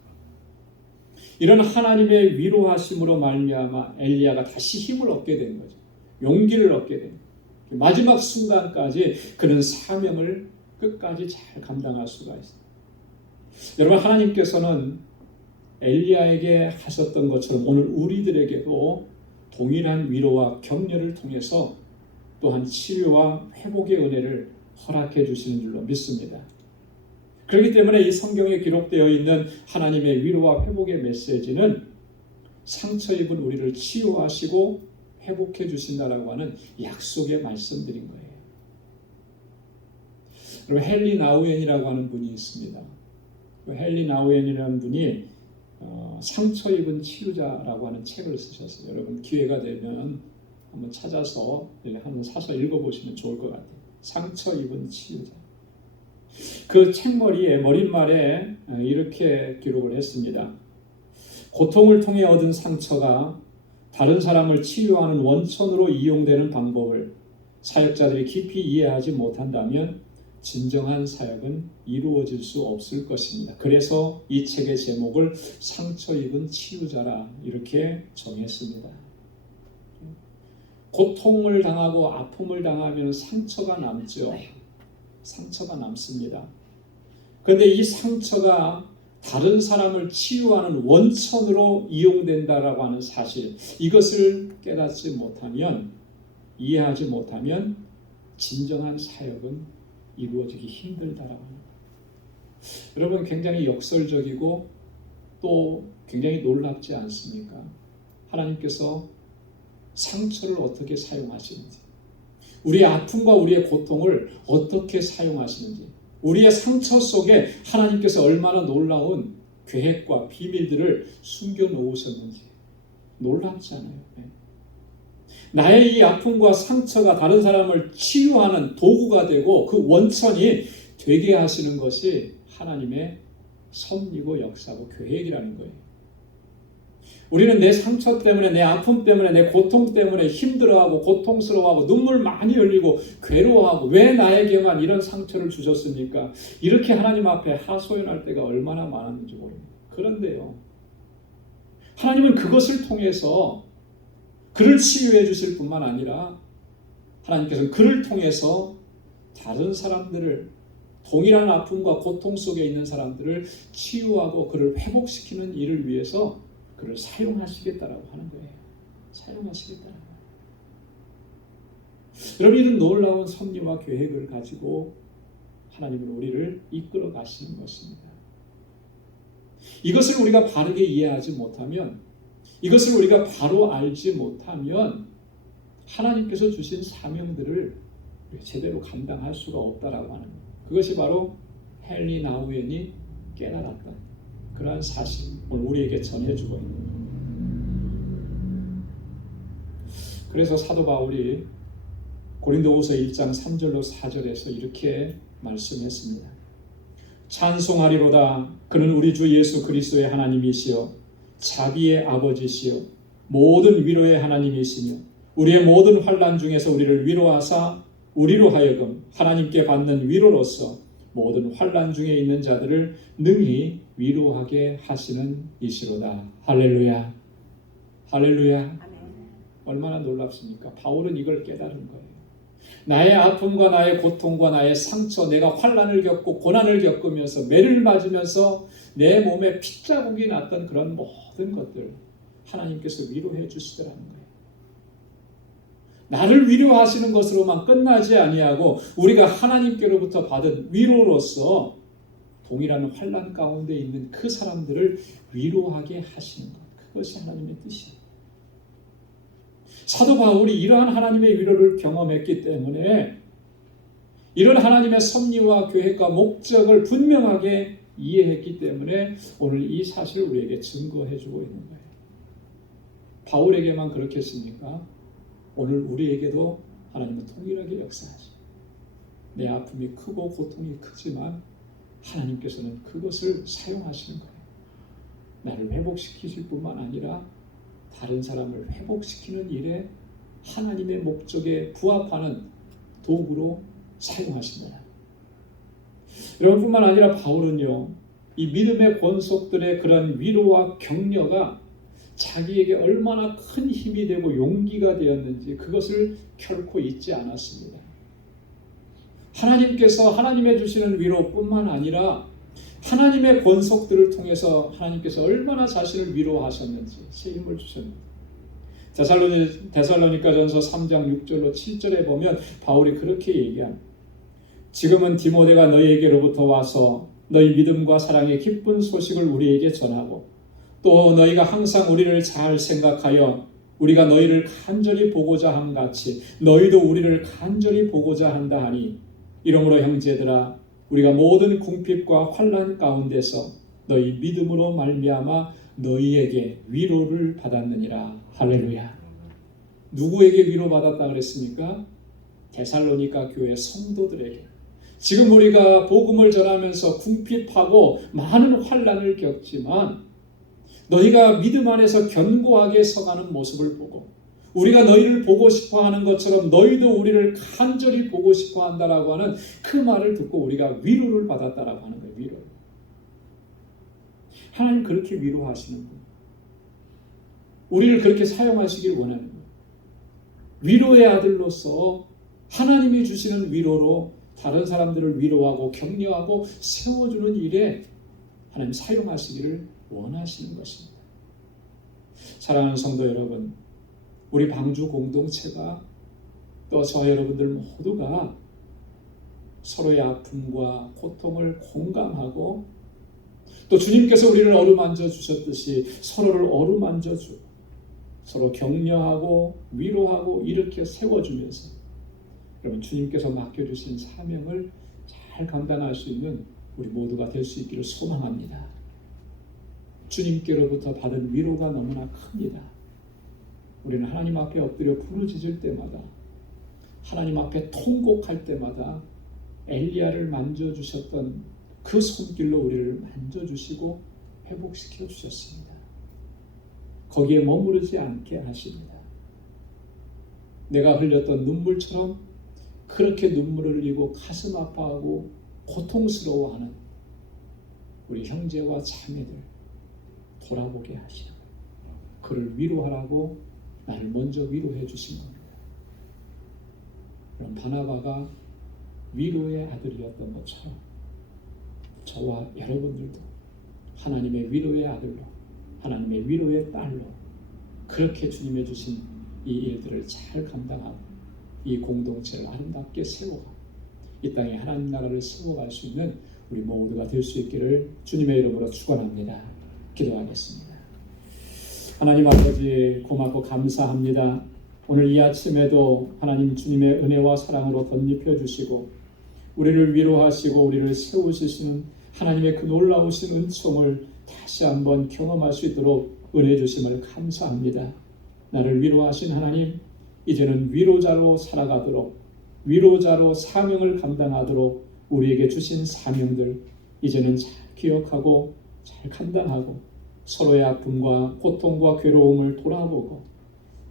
이런 하나님의 위로하심으로 말미암아 엘리야가 다시 힘을 얻게 된 거죠. 용기를 얻게 된 거죠. 마지막 순간까지 그는 사명을 끝까지 잘 감당할 수가 있어요. 여러분 하나님께서는 엘리야에게 하셨던 것처럼 오늘 우리들에게도 동일한 위로와 격려를 통해서 또한 치유와 회복의 은혜를 허락해 주시는 줄로 믿습니다. 그렇기 때문에 이 성경에 기록되어 있는 하나님의 위로와 회복의 메시지는 상처 입은 우리를 치유하시고 회복해 주신다라고 하는 약속의 말씀드린 거예요. 그리고 헨리 나우엔이라고 하는 분이 있습니다. 그 헨리 나우엔이라는 분이 상처 입은 치유자라고 하는 책을 쓰셨어요. 여러분 기회가 되면 한번 찾아서 한번 사서 읽어보시면 좋을 것 같아요. 상처 입은 치유자. 그 책머리에 머릿말에 이렇게 기록을 했습니다. 고통을 통해 얻은 상처가 다른 사람을 치유하는 원천으로 이용되는 방법을 사역자들이 깊이 이해하지 못한다면 진정한 사역은 이루어질 수 없을 것입니다. 그래서 이 책의 제목을 상처 입은 치유자라 이렇게 정했습니다. 고통을 당하고 아픔을 당하면 상처가 남죠. 상처가 남습니다. 그런데 이 상처가 다른 사람을 치유하는 원천으로 이용된다라고 하는 사실, 이것을 깨닫지 못하면, 이해하지 못하면 진정한 사역은 이루어지기 힘들다라고 합니다. 여러분 굉장히 역설적이고 또 굉장히 놀랍지 않습니까? 하나님께서 상처를 어떻게 사용하시는지, 우리의 아픔과 우리의 고통을 어떻게 사용하시는지, 우리의 상처 속에 하나님께서 얼마나 놀라운 계획과 비밀들을 숨겨놓으셨는지 놀랍지 않아요? 나의 이 아픔과 상처가 다른 사람을 치유하는 도구가 되고 그 원천이 되게 하시는 것이 하나님의 섭리고 역사고 계획이라는 거예요. 우리는 내 상처 때문에, 내 아픔 때문에, 내 고통 때문에 힘들어하고 고통스러워하고 눈물 많이 흘리고 괴로워하고 왜 나에게만 이런 상처를 주셨습니까? 이렇게 하나님 앞에 하소연할 때가 얼마나 많았는지 모릅니다. 그런데요, 하나님은 그것을 통해서 그를 치유해 주실 뿐만 아니라 하나님께서는 그를 통해서 다른 사람들을, 동일한 아픔과 고통 속에 있는 사람들을 치유하고 그를 회복시키는 일을 위해서 그를 사용하시겠다라고 하는 거예요. 사용하시겠다라고. 여러분, 이런 놀라운 섭리와 계획을 가지고 하나님은 우리를 이끌어 가시는 것입니다. 이것을 우리가 바르게 이해하지 못하면, 이것을 우리가 바로 알지 못하면 하나님께서 주신 사명들을 제대로 감당할 수가 없다라고 하는 거예요. 그것이 바로 헨리 나우엔이 깨달았던 그러한 사실, 오늘 우리에게 전해주고 있는 거예요. 그래서 사도 바울이 고린도후서 1장 3절로 4절에서 이렇게 말씀했습니다. 찬송하리로다. 그는 우리 주 예수 그리스도의 하나님이시여 자비의 아버지시여 모든 위로의 하나님이시며 우리의 모든 환난 중에서 우리를 위로하사 우리로 하여금 하나님께 받는 위로로서 모든 환난 중에 있는 자들을 능히 위로하게 하시는 이시로다. 할렐루야. 할렐루야. 아멘. 얼마나 놀랍습니까? 바울은 이걸 깨달은 거예요. 나의 아픔과 나의 고통과 나의 상처, 내가 환난을 겪고 고난을 겪으면서 매를 맞으면서 내 몸에 핏자국이 났던 그런 모든 것들 하나님께서 위로해 주시더라는 거예요. 나를 위로하시는 것으로만 끝나지 아니하고 우리가 하나님께로부터 받은 위로로서 동일한 환난 가운데 있는 그 사람들을 위로하게 하시는 것, 그것이 하나님의 뜻이에요. 사도 바울이 이러한 하나님의 위로를 경험했기 때문에 이런 하나님의 섭리와 계획과 목적을 분명하게 이해했기 때문에 오늘 이 사실을 우리에게 증거해주고 있는 거예요. 바울에게만 그렇겠습니까? 오늘 우리에게도 하나님은 동일하게 역사하죠. 내 아픔이 크고 고통이 크지만 하나님께서는 그것을 사용하시는 거예요. 나를 회복시키실 뿐만 아니라 다른 사람을 회복시키는 일에 하나님의 목적에 부합하는 도구로 사용하십니다. 여러분, 뿐만 아니라 바울은요, 이 믿음의 권속들의 그런 위로와 격려가 자기에게 얼마나 큰 힘이 되고 용기가 되었는지 그것을 결코 잊지 않았습니다. 하나님께서 하나님의 주시는 위로뿐만 아니라 하나님의 권속들을 통해서 하나님께서 얼마나 자신을 위로하셨는지 새 힘을 주셨는지. 데살로니가전서 3장 6절로 7절에 보면 바울이 그렇게 얘기합니다. 지금은 디모데가 너희에게로부터 와서 너희 믿음과 사랑의 기쁜 소식을 우리에게 전하고 또 너희가 항상 우리를 잘 생각하여 우리가 너희를 간절히 보고자 함 같이 너희도 우리를 간절히 보고자 한다 하니 이러므로 형제들아 우리가 모든 궁핍과 환난 가운데서 너희 믿음으로 말미암아 너희에게 위로를 받았느니라. 할렐루야. 누구에게 위로받았다 그랬습니까? 데살로니가 교회 성도들에게. 지금 우리가 복음을 전하면서 궁핍하고 많은 환난을 겪지만 너희가 믿음 안에서 견고하게 서가는 모습을 보고 우리가 너희를 보고 싶어 하는 것처럼 너희도 우리를 간절히 보고 싶어 한다라고 하는 그 말을 듣고 우리가 위로를 받았다라고 하는 거예요. 위로. 하나님 그렇게 위로하시는 거예요. 우리를 그렇게 사용하시길 원하는 거예요. 위로의 아들로서 하나님이 주시는 위로로 다른 사람들을 위로하고 격려하고 세워주는 일에 하나님 사용하시기를 원하시는 것입니다. 사랑하는 성도 여러분, 우리 방주 공동체가 또 저 여러분들 모두가 서로의 아픔과 고통을 공감하고 또 주님께서 우리를 어루만져 주셨듯이 서로를 어루만져 주고 서로 격려하고 위로하고 일으켜 세워주면서 여러분 주님께서 맡겨주신 사명을 잘 감당할 수 있는 우리 모두가 될 수 있기를 소망합니다. 주님께로부터 받은 위로가 너무나 큽니다. 우리는 하나님 앞에 엎드려 부르짖을 때마다, 하나님 앞에 통곡할 때마다 엘리야를 만져주셨던 그 손길로 우리를 만져주시고 회복시켜 주셨습니다. 거기에 머무르지 않게 하십니다. 내가 흘렸던 눈물처럼 그렇게 눈물을 흘리고 가슴 아파하고 고통스러워하는 우리 형제와 자매들 돌아보게 하시고 그를 위로하라고 나를 먼저 위로해 주신 겁니다. 그럼 바나바가 위로의 아들이었던 것처럼 저와 여러분들도 하나님의 위로의 아들로, 하나님의 위로의 딸로 그렇게 주님의 주신 이 일들을 잘 감당하고 이 공동체를 아름답게 세워가고 이 땅에 하나님 나라를 세워갈 수 있는 우리 모두가 될 수 있기를 주님의 이름으로 축원합니다. 기도하겠습니다. 하나님 아버지 고맙고 감사합니다. 오늘 이 아침에도 하나님 주님의 은혜와 사랑으로 덧입혀 주시고 우리를 위로하시고 우리를 세우시는 하나님의 그 놀라우신 은총을 다시 한번 경험할 수 있도록 은혜 주심을 감사합니다. 나를 위로하신 하나님, 이제는 위로자로 살아가도록, 위로자로 사명을 감당하도록 우리에게 주신 사명들 이제는 잘 기억하고 잘 감당하고 서로의 아픔과 고통과 괴로움을 돌아보고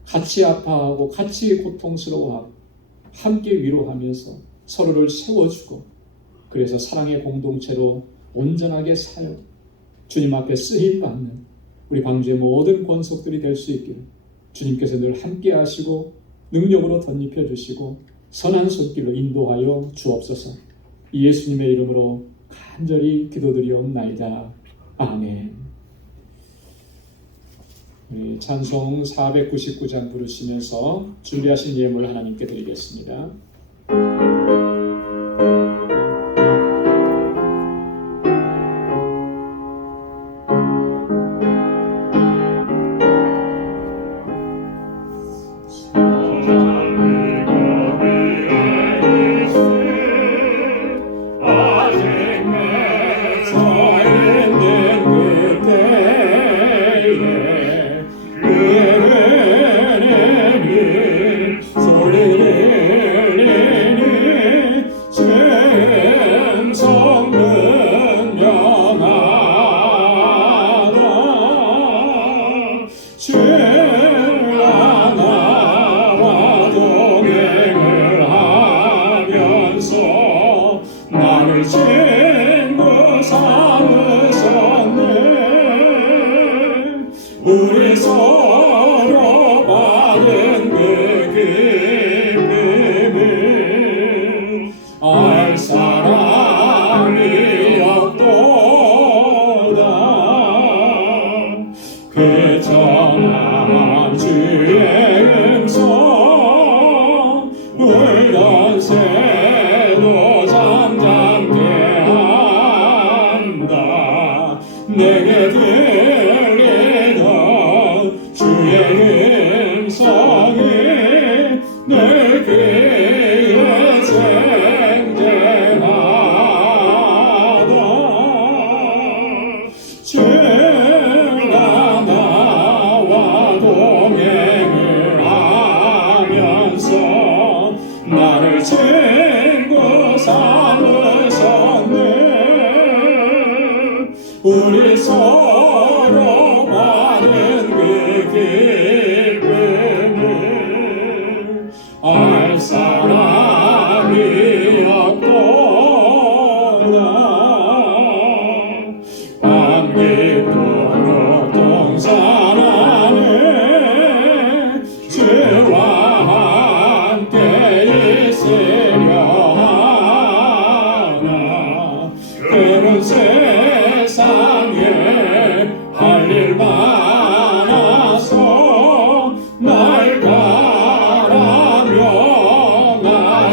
같이 아파하고 같이 고통스러워하고 함께 위로하면서 서로를 세워주고 그래서 사랑의 공동체로 온전하게 사역 주님 앞에 쓰임받는 우리 광주의 모든 권속들이 될 수 있기를 주님께서 늘 함께 하시고 능력으로 덧입혀 주시고 선한 손길로 인도하여 주옵소서. 예수님의 이름으로 간절히 기도드리옵나이다. 아멘. 우리 찬송 499장 부르시면서 준비하신 예물 하나님께 드리겠습니다. 우리 서로 받은 그 기쁨을 알 사람이 없도다. 그 전한 주의 음성 울던 새도 잠잠게 한다. 내게 주의 음성이 늘 귀에 생생하다. 주가 나와 동행을 하면서 나를 친구 삼으셨네. 우리 서로 많은 기쁨을 알 사람이 없도다. 밤깊도록 동산 안에 주와 함께 있으려 하나. 그런 세상에 할 일 많아서 날 가라 명하신다.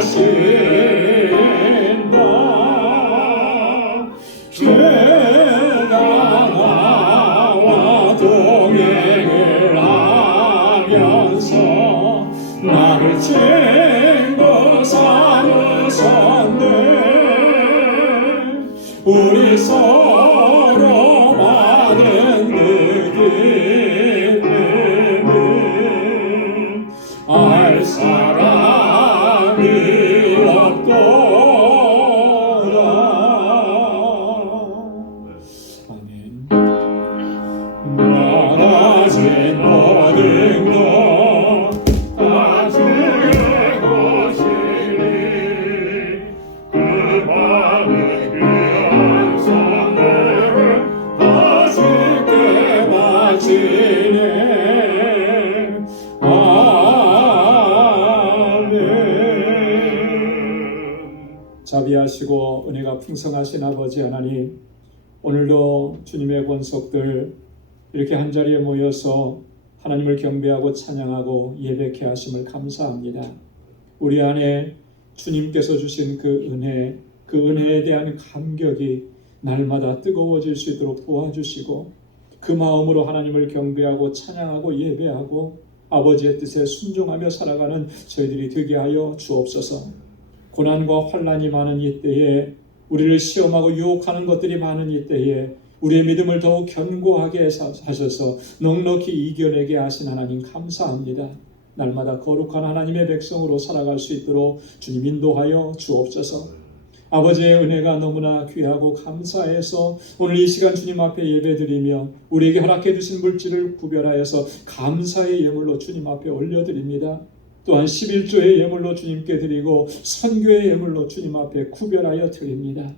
주가 나와 동행을 하면서 나를 친구 삼으셨네. 우리 서로 많은 주신 모든 것다 주의 것이니 그 많은 귀한 선물을 다 주께 바치네. 자비하시고 은혜가 풍성하신 아버지 하나님, 오늘도 주님의 권속들 이렇게 한자리에 모여서 하나님을 경배하고 찬양하고 예배케 하심을 감사합니다. 우리 안에 주님께서 주신 그 은혜에 대한 감격이 날마다 뜨거워질 수 있도록 도와주시고, 그 마음으로 하나님을 경배하고 찬양하고 예배하고 아버지의 뜻에 순종하며 살아가는 저희들이 되게 하여 주옵소서. 고난과 환난이 많은 이때에, 우리를 시험하고 유혹하는 것들이 많은 이때에 우리의 믿음을 더욱 견고하게 하셔서 넉넉히 이겨내게 하신 하나님 감사합니다. 날마다 거룩한 하나님의 백성으로 살아갈 수 있도록 주님 인도하여 주옵소서. 아버지의 은혜가 너무나 귀하고 감사해서 오늘 이 시간 주님 앞에 예배드리며 우리에게 허락해 주신 물질을 구별하여서 감사의 예물로 주님 앞에 올려드립니다. 또한 11조의 예물로 주님께 드리고 선교의 예물로 주님 앞에 구별하여 드립니다.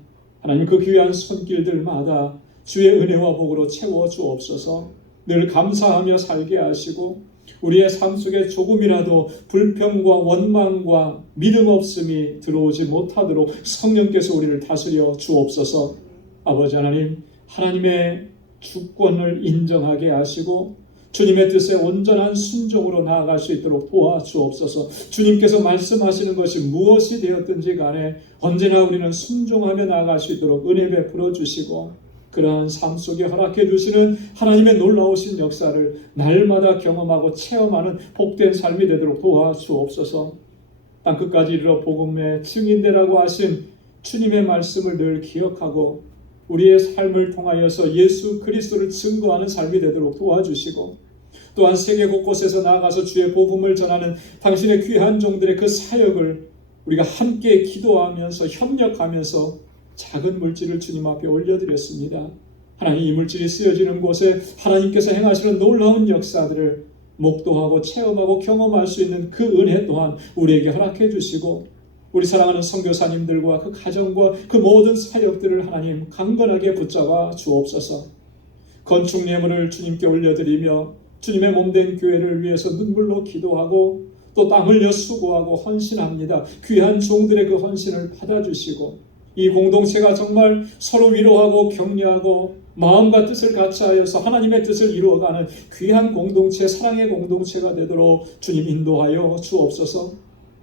하나님, 그 귀한 손길들마다 주의 은혜와 복으로 채워 주옵소서. 늘 감사하며 살게 하시고 우리의 삶 속에 조금이라도 불평과 원망과 믿음 없음이 들어오지 못하도록 성령께서 우리를 다스려 주옵소서. 아버지 하나님, 하나님의 주권을 인정하게 하시고 주님의 뜻에 온전한 순종으로 나아갈 수 있도록 도와주옵소서. 주님께서 말씀하시는 것이 무엇이 되었든지 간에 언제나 우리는 순종하며 나아갈 수 있도록 은혜 베풀어 주시고, 그러한 삶 속에 허락해 주시는 하나님의 놀라우신 역사를 날마다 경험하고 체험하는 복된 삶이 되도록 도와주옵소서. 땅끝까지 이르러 복음의 증인되라고 하신 주님의 말씀을 늘 기억하고 우리의 삶을 통하여서 예수 그리스도를 증거하는 삶이 되도록 도와주시고, 또한 세계 곳곳에서 나아가서 주의 복음을 전하는 당신의 귀한 종들의 그 사역을 우리가 함께 기도하면서 협력하면서 작은 물질을 주님 앞에 올려드렸습니다. 하나님, 이 물질이 쓰여지는 곳에 하나님께서 행하시는 놀라운 역사들을 목도하고 체험하고 경험할 수 있는 그 은혜 또한 우리에게 허락해 주시고, 우리 사랑하는 선교사님들과 그 가정과 그 모든 사역들을 하나님 강건하게 붙잡아 주옵소서. 건축 예물을 주님께 올려드리며 주님의 몸된 교회를 위해서 눈물로 기도하고 또 땀 흘려 수고하고 헌신합니다. 귀한 종들의 그 헌신을 받아주시고 이 공동체가 정말 서로 위로하고 격려하고 마음과 뜻을 같이하여서 하나님의 뜻을 이루어가는 귀한 공동체, 사랑의 공동체가 되도록 주님 인도하여 주옵소서.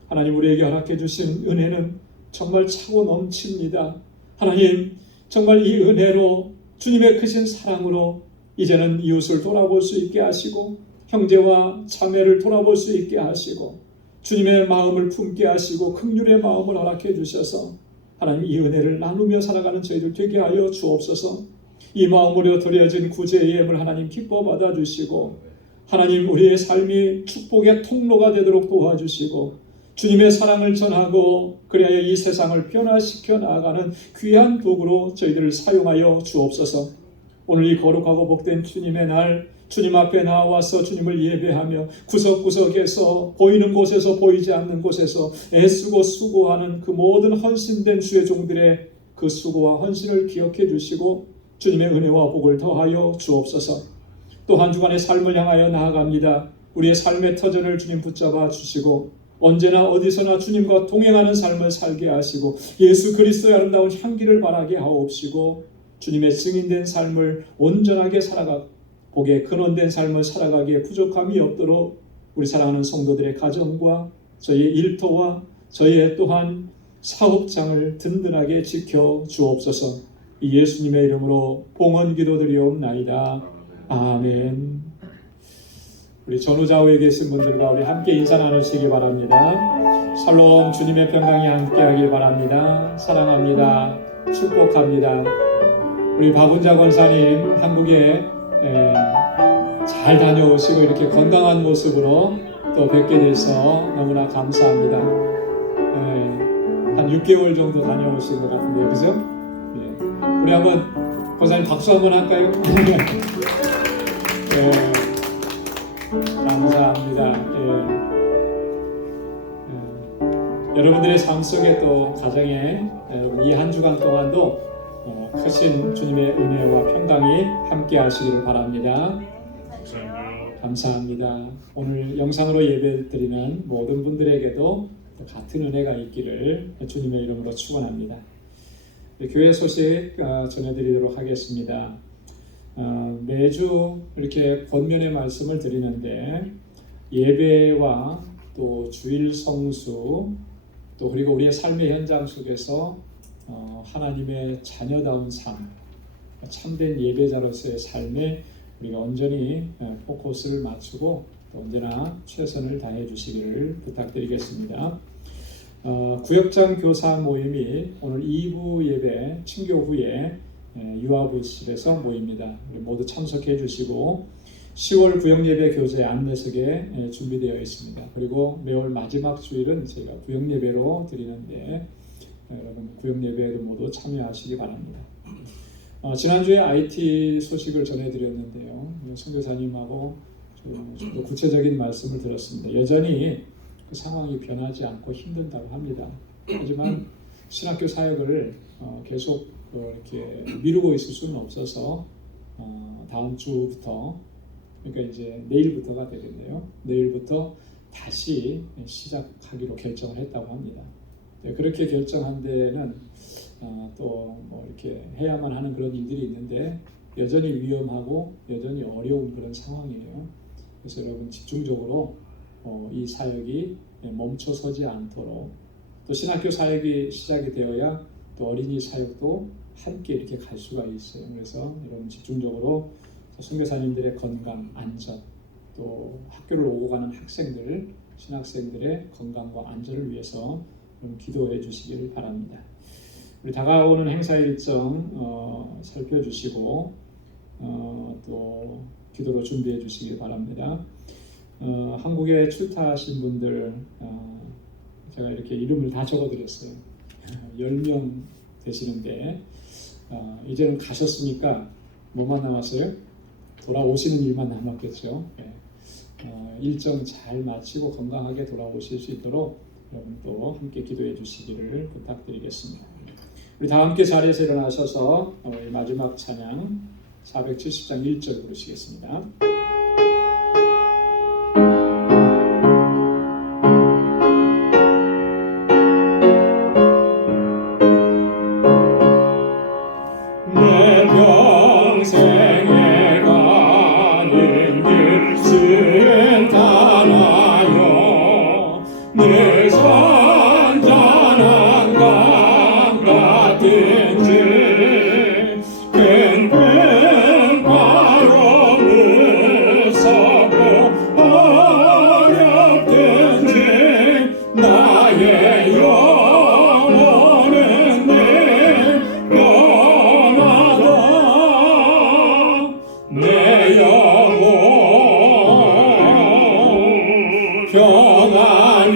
하나님, 우리에게 허락해 주신 은혜는 정말 차고 넘칩니다. 하나님, 정말 이 은혜로 주님의 크신 사랑으로 이제는 이웃을 돌아볼 수 있게 하시고 형제와 자매를 돌아볼 수 있게 하시고 주님의 마음을 품게 하시고 긍휼의 마음을 허락해 주셔서 하나님, 이 은혜를 나누며 살아가는 저희들 되게 하여 주옵소서. 이 마음으로 드려진 구제의 예물 하나님 기뻐 받아주시고 하나님, 우리의 삶이 축복의 통로가 되도록 도와주시고 주님의 사랑을 전하고 그리하여 이 세상을 변화시켜 나아가는 귀한 도구로 저희들을 사용하여 주옵소서. 오늘 이 거룩하고 복된 주님의 날, 주님 앞에 나와서 주님을 예배하며 구석구석에서 보이는 곳에서 보이지 않는 곳에서 애쓰고 수고하는 그 모든 헌신된 주의 종들의 그 수고와 헌신을 기억해 주시고 주님의 은혜와 복을 더하여 주옵소서. 또 한 주간의 삶을 향하여 나아갑니다. 우리의 삶의 터전을 주님 붙잡아 주시고 언제나 어디서나 주님과 동행하는 삶을 살게 하시고 예수 그리스도의 아름다운 향기를 바라게 하옵시고 주님의 증인된 삶을 온전하게 살아가 복의 근원된 삶을 살아가기에 부족함이 없도록 우리 사랑하는 성도들의 가정과 저희의 일터와 저희의 또한 사업장을 든든하게 지켜 주옵소서. 이 예수님의 이름으로 봉헌 기도드리옵나이다. 아멘. 우리 전후좌우에 계신 분들과 우리 함께 인사 나누시기 바랍니다. 샬롬, 주님의 평강이 함께하길 바랍니다. 사랑합니다. 축복합니다. 우리 박운자 권사님 한국에 잘 다녀오시고 이렇게 건강한 모습으로 또 뵙게 돼서 너무나 감사합니다. 한 6개월 정도 다녀오신 것 같은데요, 그죠? 우리 한번 권사님 박수 한번 할까요? 감사합니다. 여러분들의 삶 속에 또 가정에 이 한 주간 동안도 크신 주님의 은혜와 평강이 함께 하시기를 바랍니다. 감사합니다. 오늘 영상으로 예배드리는 모든 분들에게도 같은 은혜가 있기를 주님의 이름으로 축원합니다. 교회 소식 전해드리도록 하겠습니다. 매주 이렇게 권면의 말씀을 드리는데 예배와 또 주일 성수 또 그리고 우리의 삶의 현장 속에서 하나님의 자녀다운 삶, 참된 예배자로서의 삶에 우리가 온전히 포커스를 맞추고 또 언제나 최선을 다해 주시기를 부탁드리겠습니다. 구역장 교사 모임이 오늘 2부 예배 친교 후에 유아부실에서 모입니다. 모두 참석해 주시고 10월 구역예배 교재 안내석에 준비되어 있습니다. 그리고 매월 마지막 주일은 저희가 구역예배로 드리는데 여러분 구역예배에도 모두 참여하시기 바랍니다. 지난주에 IT 소식을 전해드렸는데요. 선교사님하고 좀 더 구체적인 말씀을 들었습니다. 여전히 그 상황이 변하지 않고 힘든다고 합니다. 하지만 신학교 사역을 계속 이렇게 미루고 있을 수는 없어서 다음 주부터 그러니까 이제 내일부터가 되겠네요. 내일부터 다시 시작하기로 결정을 했다고 합니다. 그렇게 결정한 데는 또 뭐 이렇게 해야만 하는 그런 일들이 있는데 여전히 위험하고 여전히 어려운 그런 상황이에요. 그래서 여러분 집중적으로 이 사역이 멈춰서지 않도록 또 신학교 사역이 시작이 되어야 또 어린이 사역도 함께 이렇게 갈 수가 있어요. 그래서 여러분 집중적으로 선교사님들의 건강, 안전 또 학교를 오고 가는 학생들, 신학생들의 건강과 안전을 위해서 기도해 주시기를 바랍니다. 우리 다가오는 행사 일정 살펴주시고 또 기도로 준비해 주시기 바랍니다. 한국에 출타하신 분들 제가 이렇게 이름을 다 적어드렸어요. 10명 되시는데 이제는 가셨으니까 뭐만 남았어요? 돌아오시는 일만 남았겠죠. 일정 잘 마치고 건강하게 돌아오실 수 있도록 여러분 또 함께 기도해 주시기를 부탁드리겠습니다. 우리 다 함께 자리에서 일어나셔서 마지막 찬양 470장 1절 부르시겠습니다. 내 평생에 가는 길 순탄하여 내 잔잔한 강 같은지 큰 바로 무섭고 어렵든지 나의 영혼은 내 영혼 평안해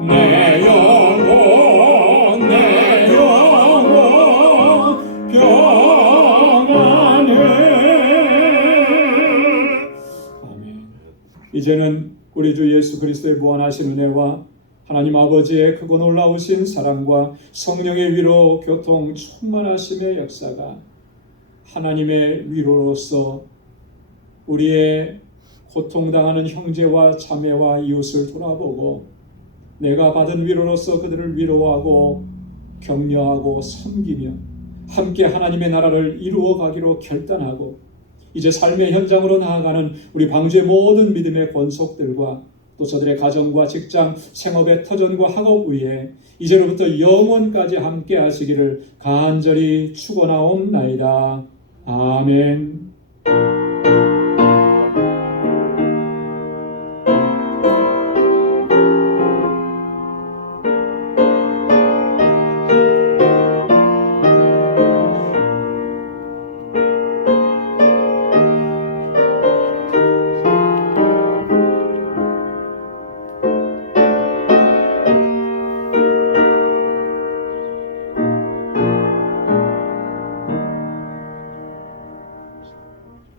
내 영혼 평안해. 아멘. 이제는 우리 주 예수 그리스도의 무한하신 은혜와 하나님 아버지의 크고 놀라우신 사랑과 성령의 위로 교통 충만하심의 역사가 하나님의 위로로서 우리의 고통당하는 형제와 자매와 이웃을 돌아보고 내가 받은 위로로서 그들을 위로하고 격려하고 섬기며 함께 하나님의 나라를 이루어 가기로 결단하고 이제 삶의 현장으로 나아가는 우리 방주의 모든 믿음의 권속들과 또 저들의 가정과 직장, 생업의 터전과 학업 위에 이제로부터 영원까지 함께 하시기를 간절히 축원하옵나이다. 아멘.